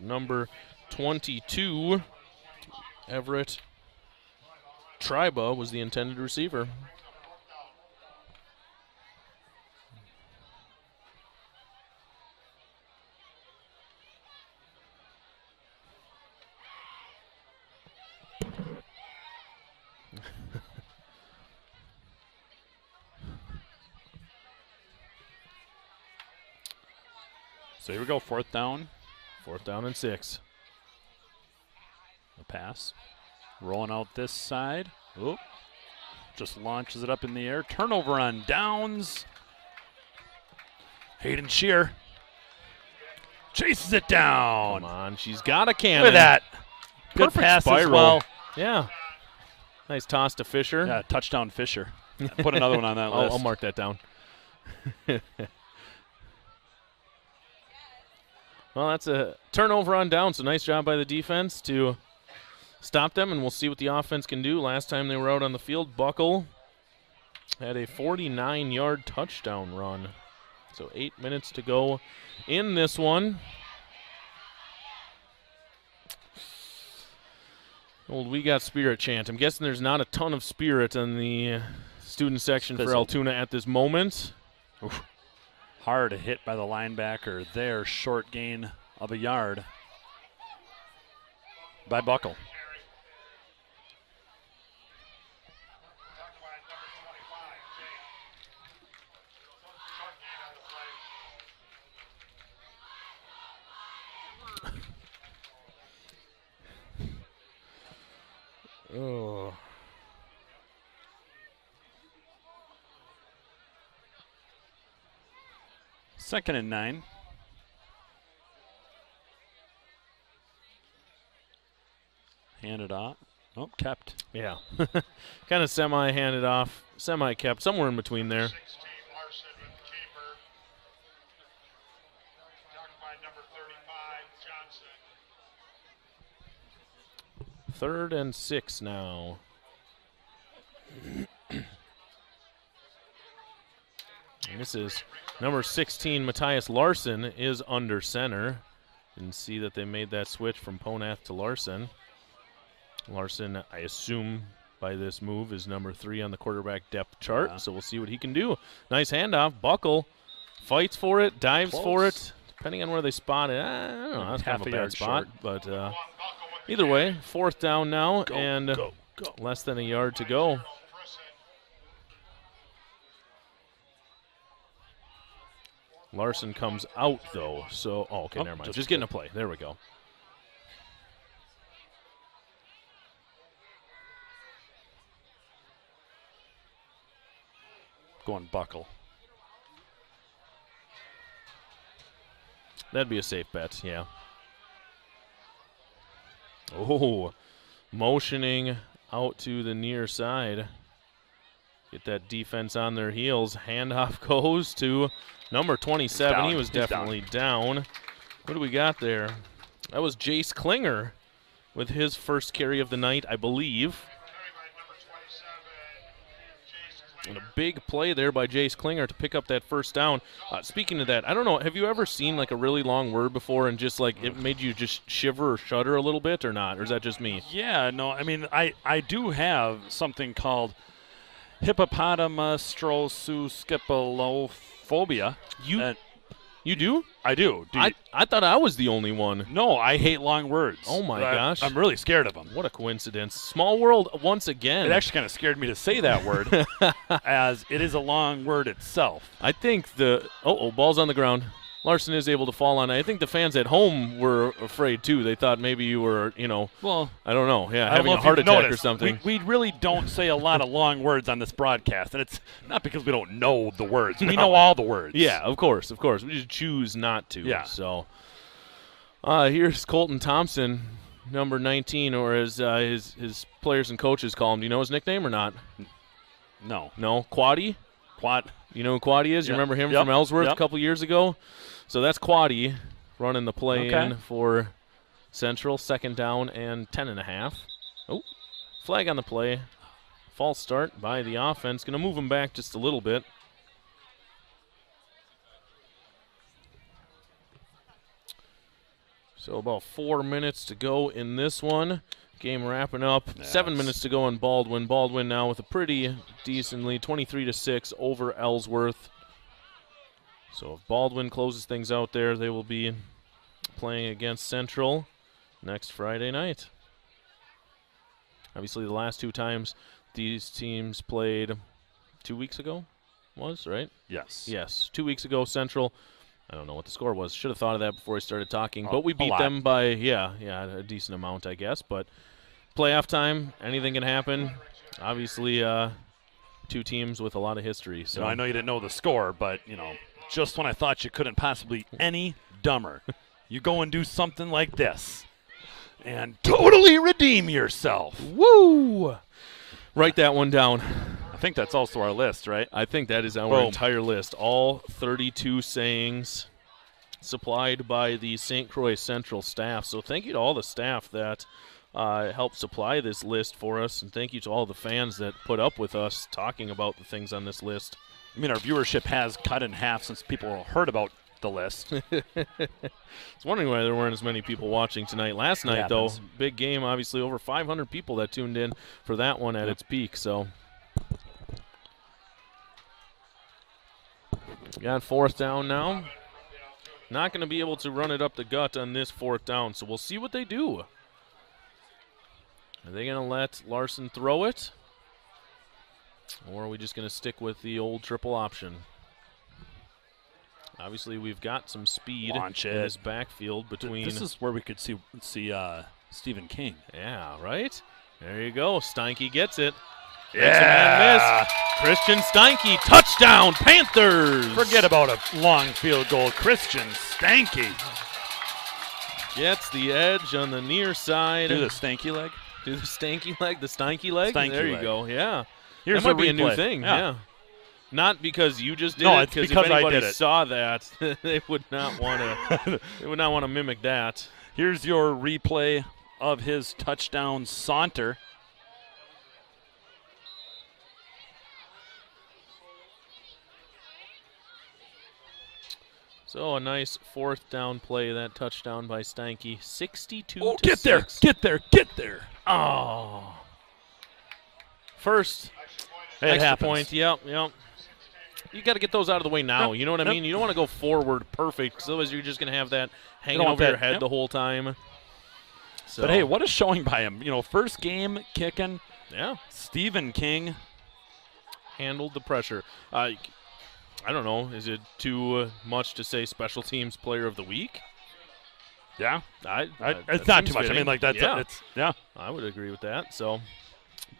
Number 22, Everett Triba, was the intended receiver. So here we go, 4th down. 4th down and 6. The pass. Rolling out this side. Oop. Just launches it up in the air. Turnover on downs. Hayden Shear chases it down. Come on, she's got a cannon. Look at that. Good perfect pass spiral. as well. Yeah. Nice toss to Fisher. Yeah, touchdown Fisher. Put another one on that list. I'll mark that down. Well, that's a turnover on down, so nice job by the defense to stop them, and we'll see what the offense can do. Last time they were out on the field, Buckle had a 49-yard touchdown run. So 8 minutes to go in this one. Old We Got Spirit chant. I'm guessing there's not a ton of spirit in the student section for Altoona at this moment. Oof. Hard hit by the linebacker there. Short gain of a yard by Buckle. Oh. Second and 9. Handed off. Oh, kept. Yeah. Kind of semi-handed off, semi-kept, somewhere in between there. 16, Larson with the keeper. Blocked by number 35, Johnson. 3rd and 6 now. And this is number 16, Matthias Larson, is under center. You can see that they made that switch from Ponath to Larson. Larson, I assume, by this move, is number 3 on the quarterback depth chart, so we'll see what he can do. Nice handoff. Buckle fights for it, dives for it, depending on where they spot it. I don't know, that's kind of a bad spot, but either way, 4th down now, and less than a yard to go. Larson comes out, though, so, okay, never mind. Just getting a play. There we go. Going Buckle. That'd be a safe bet, yeah. Oh, motioning out to the near side. Get that defense on their heels. Handoff goes to number 27. He was definitely down. What do we got there? That was Jace Klinger with his first carry of the night, I believe. And a big play there by Jace Klinger to pick up that first down. Speaking of that, I don't know, have you ever seen like a really long word before and just like it made you just shiver or shudder a little bit or not? Or is that just me? Yeah, no, I mean, I do have something called hippopotamustrosuscipilophobia. You do? I do. I thought I was the only one. No, I hate long words. Oh, my gosh. I'm really scared of them. What a coincidence. Small world once again. It actually kind of scared me to say that word, as it is a long word itself. I think ball's on the ground. Larson is able to fall on it. I think the fans at home were afraid, too. They thought maybe you were, well, I don't know. Yeah, having a heart attack or something. We really don't say a lot of long words on this broadcast, and it's not because we don't know the words. We know all the words. Yeah, of course. We just choose not to. Yeah. So here's Colton Thompson, number 19, or as his players and coaches call him. Do you know his nickname or not? No. No? Quaddy? You know who Quaddy is? You remember him from Ellsworth a couple years ago? So that's Quaddy running the play in for Central. 2nd down and 10.5. Oh, flag on the play. False start by the offense. Going to move him back just a little bit. So about 4 minutes to go in this one. Game wrapping up. 7 minutes to go in Baldwin. Baldwin now with a pretty decent lead, 23-6 over Ellsworth. So if Baldwin closes things out there, they will be playing against Central next Friday night. Obviously, the last 2 times these teams played 2 weeks ago right? Yes. Yes, 2 weeks ago, Central. I don't know what the score was. Should have thought of that before I started talking. But we beat them by, a decent amount, I guess. But playoff time, anything can happen. Obviously, 2 teams with a lot of history. So I know you didn't know the score, but, just when I thought you couldn't possibly any dumber, you go and do something like this. and totally redeem yourself. Woo! Write that one down. I think that's also our list, right? I think that is our Boom. entire list. All 32 sayings supplied by the St. Croix Central staff. So thank you to all the staff that helped supply this list for us, and thank you to all the fans that put up with us talking about the things on this list. I mean, our viewership has cut in half since people heard about the list. I was wondering why there weren't as many people watching tonight. Last night, though, big game, obviously over 500 people that tuned in for that one at its peak. So got 4th down now. Not going to be able to run it up the gut on this 4th down, so we'll see what they do. Are they going to let Larson throw it? Or are we just going to stick with the old triple option? Obviously, we've got some speed in this backfield between. This is where we could see Stephen King. Yeah, right? There you go. Steinke gets it. Yeah. Makes a man miss. Christian Steinke, touchdown, Panthers. Forget about a long field goal. Christian Steinke gets the edge on the near side. Do the stanky leg. Do the stanky leg, the Steinke leg. Stanky there you leg. go. Yeah. Here's that might a be a new replay. thing. Yeah. Not because you just did No, it, it's because because if I anybody did it. saw that, they would not want to. They would not want to mimic that. Here's your replay of his touchdown saunter. So a nice 4th down play, that touchdown by Steinke, 62 Oh, to get there, 6. get there, get there. Oh. First It extra happens. point. Yep. You got to get those out of the way now. You know what I mean? You don't want to go forward perfect, because otherwise you're just going to have that hanging want over your that. head Yep. the whole time. So, But hey, what a showing by him. You know, first game kicking. yeah, Stephen King. handled the pressure. I don't know. Is it too much to say special teams player of the week? Yeah. That It's not seems too much. I fitting. mean, like, that's yeah. I would agree with that. So,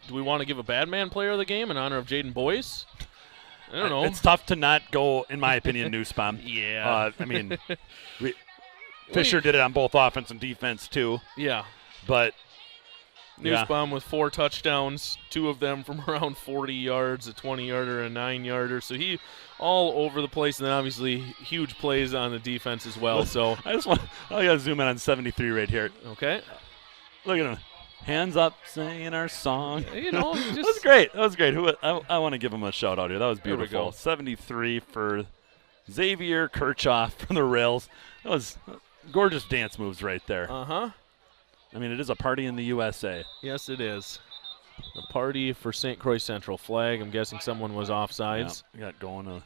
do we want to give a bad man player of the game in honor of Jaden Boyce? I don't know. It's tough to not go, in my opinion, Newsbaum. Yeah. I mean, Fisher did it on both offense and defense, too. Yeah. But, yeah. Newsbaum with 4 touchdowns, 2 of them from around 40 yards, a 20-yarder, a 9-yarder. So he all over the place, and then obviously huge plays on the defense as well. So I got to zoom in on 73 right here. okay. Look at him. Hands up, singing our song. You know, That just was great. That was great. I want to give him a shout-out here. That was There we beautiful. go. 73 for Xavier Kirchhoff from the Rails. That was gorgeous dance moves right there. Uh-huh. I mean, it is a party in the USA. Yes, it is. A party for St. Croix Central. Flag. I'm guessing someone was offsides. Yeah, got going.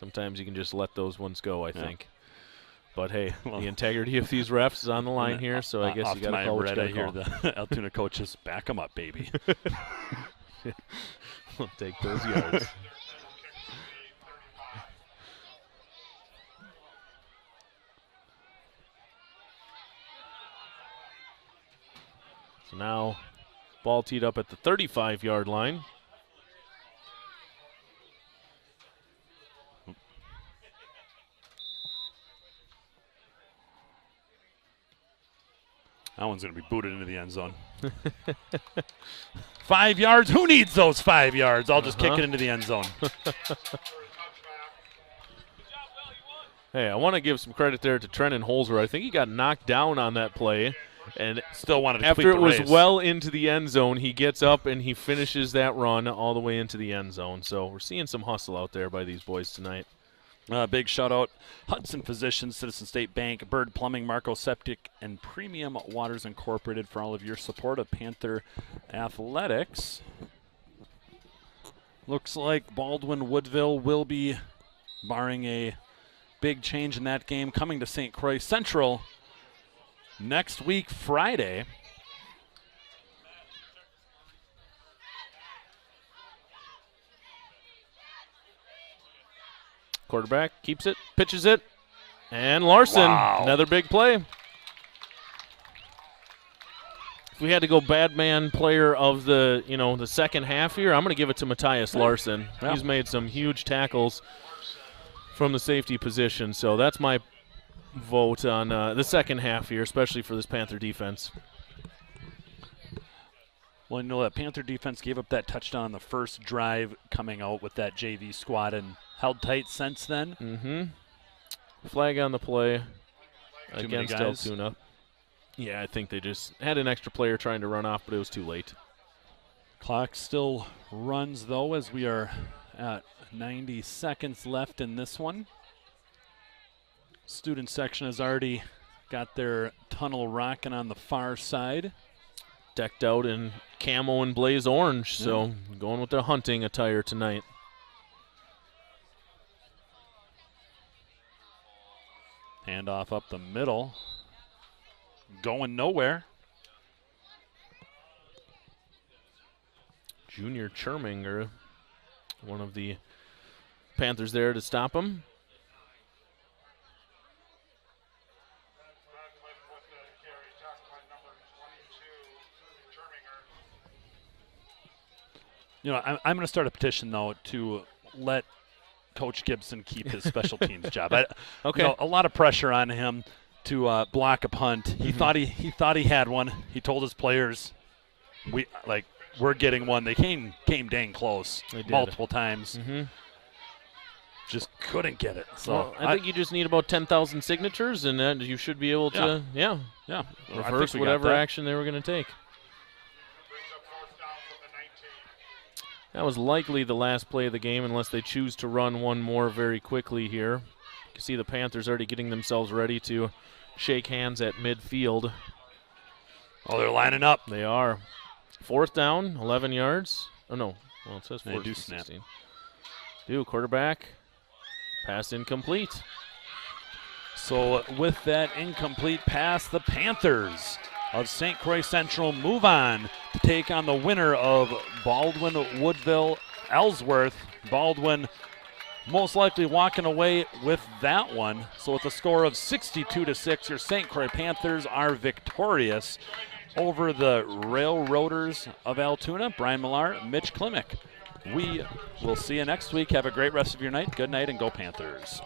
Sometimes you can just let those ones go, I Yeah. think. But hey, Well, the integrity of these refs is on the line here, so I guess off you to got to my call what you right, I got to hear call. the Altoona coaches, back them up, baby. We'll take those yards. So now, ball teed up at the 35-yard line. That one's going to be booted into the end zone. 5 yards. Who needs those 5 yards? I'll just kick it into the end zone. Hey, I want to give some credit there to Trenton Holzer. I think he got knocked down on that play. And Still wanted to after complete it the was race. well into the end zone, he gets up and he finishes that run all the way into the end zone. So we're seeing some hustle out there by these boys tonight. Big shout out Hudson Physicians, Citizen State Bank, Bird Plumbing, Marco Septic, and Premium Waters Incorporated for all of your support of Panther Athletics. Looks like Baldwin Woodville will be, barring a big change in that game, coming to St. Croix Central next week, Friday. Quarterback keeps it, pitches it, and Larson, Wow. another big play. If we had to go bad man player of the, the second half here, I'm going to give it to Matthias Larson. Yeah. He's made some huge tackles from the safety position. So that's my vote on the second half here, especially for this Panther defense. Well, you know, that Panther defense gave up that touchdown on the first drive coming out with that JV squad and held tight since then. Mm-hmm. Flag on the play Too many against guys. Altoona. Yeah, I think they just had an extra player trying to run off, but it was too late. Clock still runs, though, as we are at 90 seconds left in this one. Student section has already got their tunnel rocking on the far side. Decked out in camo and blaze orange, so going with their hunting attire tonight. Handoff up the middle. Going nowhere. Junior Cherminger, one of the Panthers there to stop him. You know, I'm going to start a petition, though, to let Coach Gibson keep his special teams job. Okay. You know, a lot of pressure on him to block a punt. He thought he had one. He told his players, we're getting one. They came dang close multiple times. Just couldn't get it. So well, I think you just need about 10,000 signatures, and then you should be able to, reverse whatever action they were going to take. That was likely the last play of the game unless they choose to run one more very quickly here. You can see the Panthers already getting themselves ready to shake hands at midfield. Oh, they're lining up. They are. 4th down, 11 yards. Oh, no. Well, it says 4th. They do snap. Quarterback. Pass incomplete. So with that incomplete pass, the Panthers of St. Croix Central move on to take on the winner of Baldwin Woodville Ellsworth. Baldwin most likely walking away with that one. So with a score of 62-6, your St. Croix Panthers are victorious over the Railroaders of Altoona. Brian Millar, Mitch Klimek. We will see you next week. Have a great rest of your night. Good night and go Panthers.